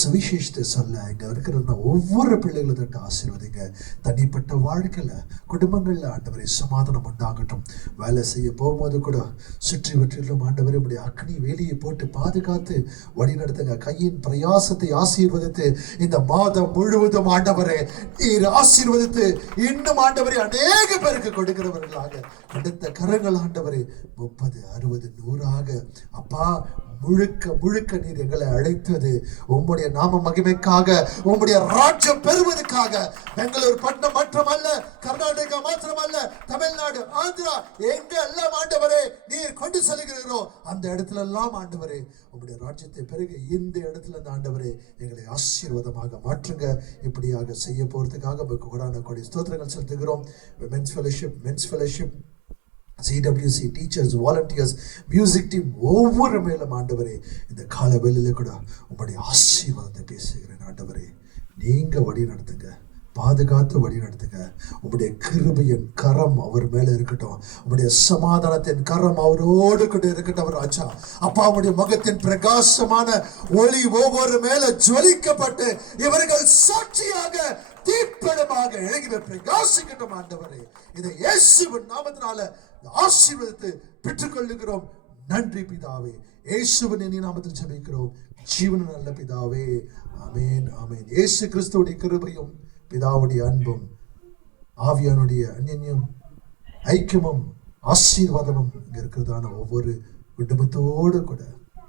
சுவிசேஷத்தை சொல்ல இங்க இருக்கிற ஒவ்வொரு பிள்ளைகளும் தொட்டு ஆசீர்வதிங்க. தனிப்பட்ட வாழ்க்கையில குடும்பங்கள்ல ஆண்டவரை சமாதானம் உண்டாகட்டும். வேலை செய்ய போகும்போது கூட சுற்றி வற்றிலும் ஆண்டவரை உடைய அக்னி வேலியை போட்டு பாதுகாத்து வழி நடத்துங்க. கையின் பிரயாசத்தை ஆசீர்வதித்து இந்த மாதம் முழுவதும் ஆண்டவரே நீர் ஆசீர்வதித்து இன்னும் ஆண்டவரை அநேக பேருக்கு கொடுக்கிறவர்களாக அடுத்த கரங்கள் ஆண்டவரை 30, 60, 100 அப்பா முழுக்க முழுக்க நீர் எங்களை அழைத்தது உம்முடைய நாம மகிமைக்காக, உம்முடைய ராஜ்யம் பெறுவதற்காக. பெங்களூர் பட்டணம் மட்டுமல்ல, கர்நாடகா மாத்திரமல்ல, தமிழ்நாடு, ஆந்திரா எங்க எல்லாம் ஆண்டவரே நீர் கொண்டு செல்கிறீரோ அந்த இடத்துல எல்லாம் ஆண்டவரே உம்முடைய ராஜ்யத்தை பெருக இந்த இடத்துல இருந்து ஆண்டவரே எங்களை ஆசீர்வாதமாக மாற்றுங்க. இப்படியாக செய்ய போறதுக்காக கொடான கொடி ஸ்தோத்திரங்கள் செலுத்துகிறோம். Men's fellowship, CWC teachers, volunteers, music team ஒவ்வொரு மேலும் ஆண்டவரே இந்த கால வேளையில கூட உங்களுடைய ஆசீர்வாதத்தை பேசுகிறேன் ஆண்டவரே. நீங்க வழி நடத்துங்க, பாதுகாத்து வழி நடத்துங்க. உங்களுடைய கிருபையின் கரம் அவர் மேல இருக்கட்டும், உங்களுடைய சமாதானத்தின் கரம் அவரோடு கூட இருக்கட்டும் ராஜா. அப்பா உங்களுடைய முகத்தின் பிரகாசமான ஒளி ஒவ்வொரு மேல ஜொலிக்கப்பட்டு இவர்கள் சாட்சியாக தீப்படமாக எழுகிற பிரகாசிக்கட்டும் ஆண்டவரே. இதை இயேசுவின் நாமத்தினால ஆசீர்வாதத்தை பெற்றுக் கொள்ளுகிறோம். நன்றி பிதாவே, இயேசுவின் நாமத்தில் ஜெபிக்கிறோம் ஜீவன நல்ல பிதாவே. ஆமென், ஆமென். இயேசு கிறிஸ்துவுடைய கிருபையும் பிதாவுடைய அன்பும் ஆவியானுடைய அன்யன்யம் ஐக்கியமும் ஆசீர்வாதமும் இங்க இருக்கிறதான ஒவ்வொரு குடும்பத்தோடு கூட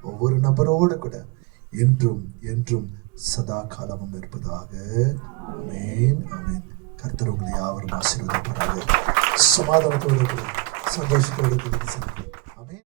ஒவ்வொரு நபரோடு கூட என்றும் என்றும் சதா காலமும் இருப்பதாக. ஆமென், ஆமென். கர்த்தர் உங்களை யாவரும் ஆசீர்வதிப்பாராக. சமாதானத்தோடு கூட சந்தோஷத்தோடு கூட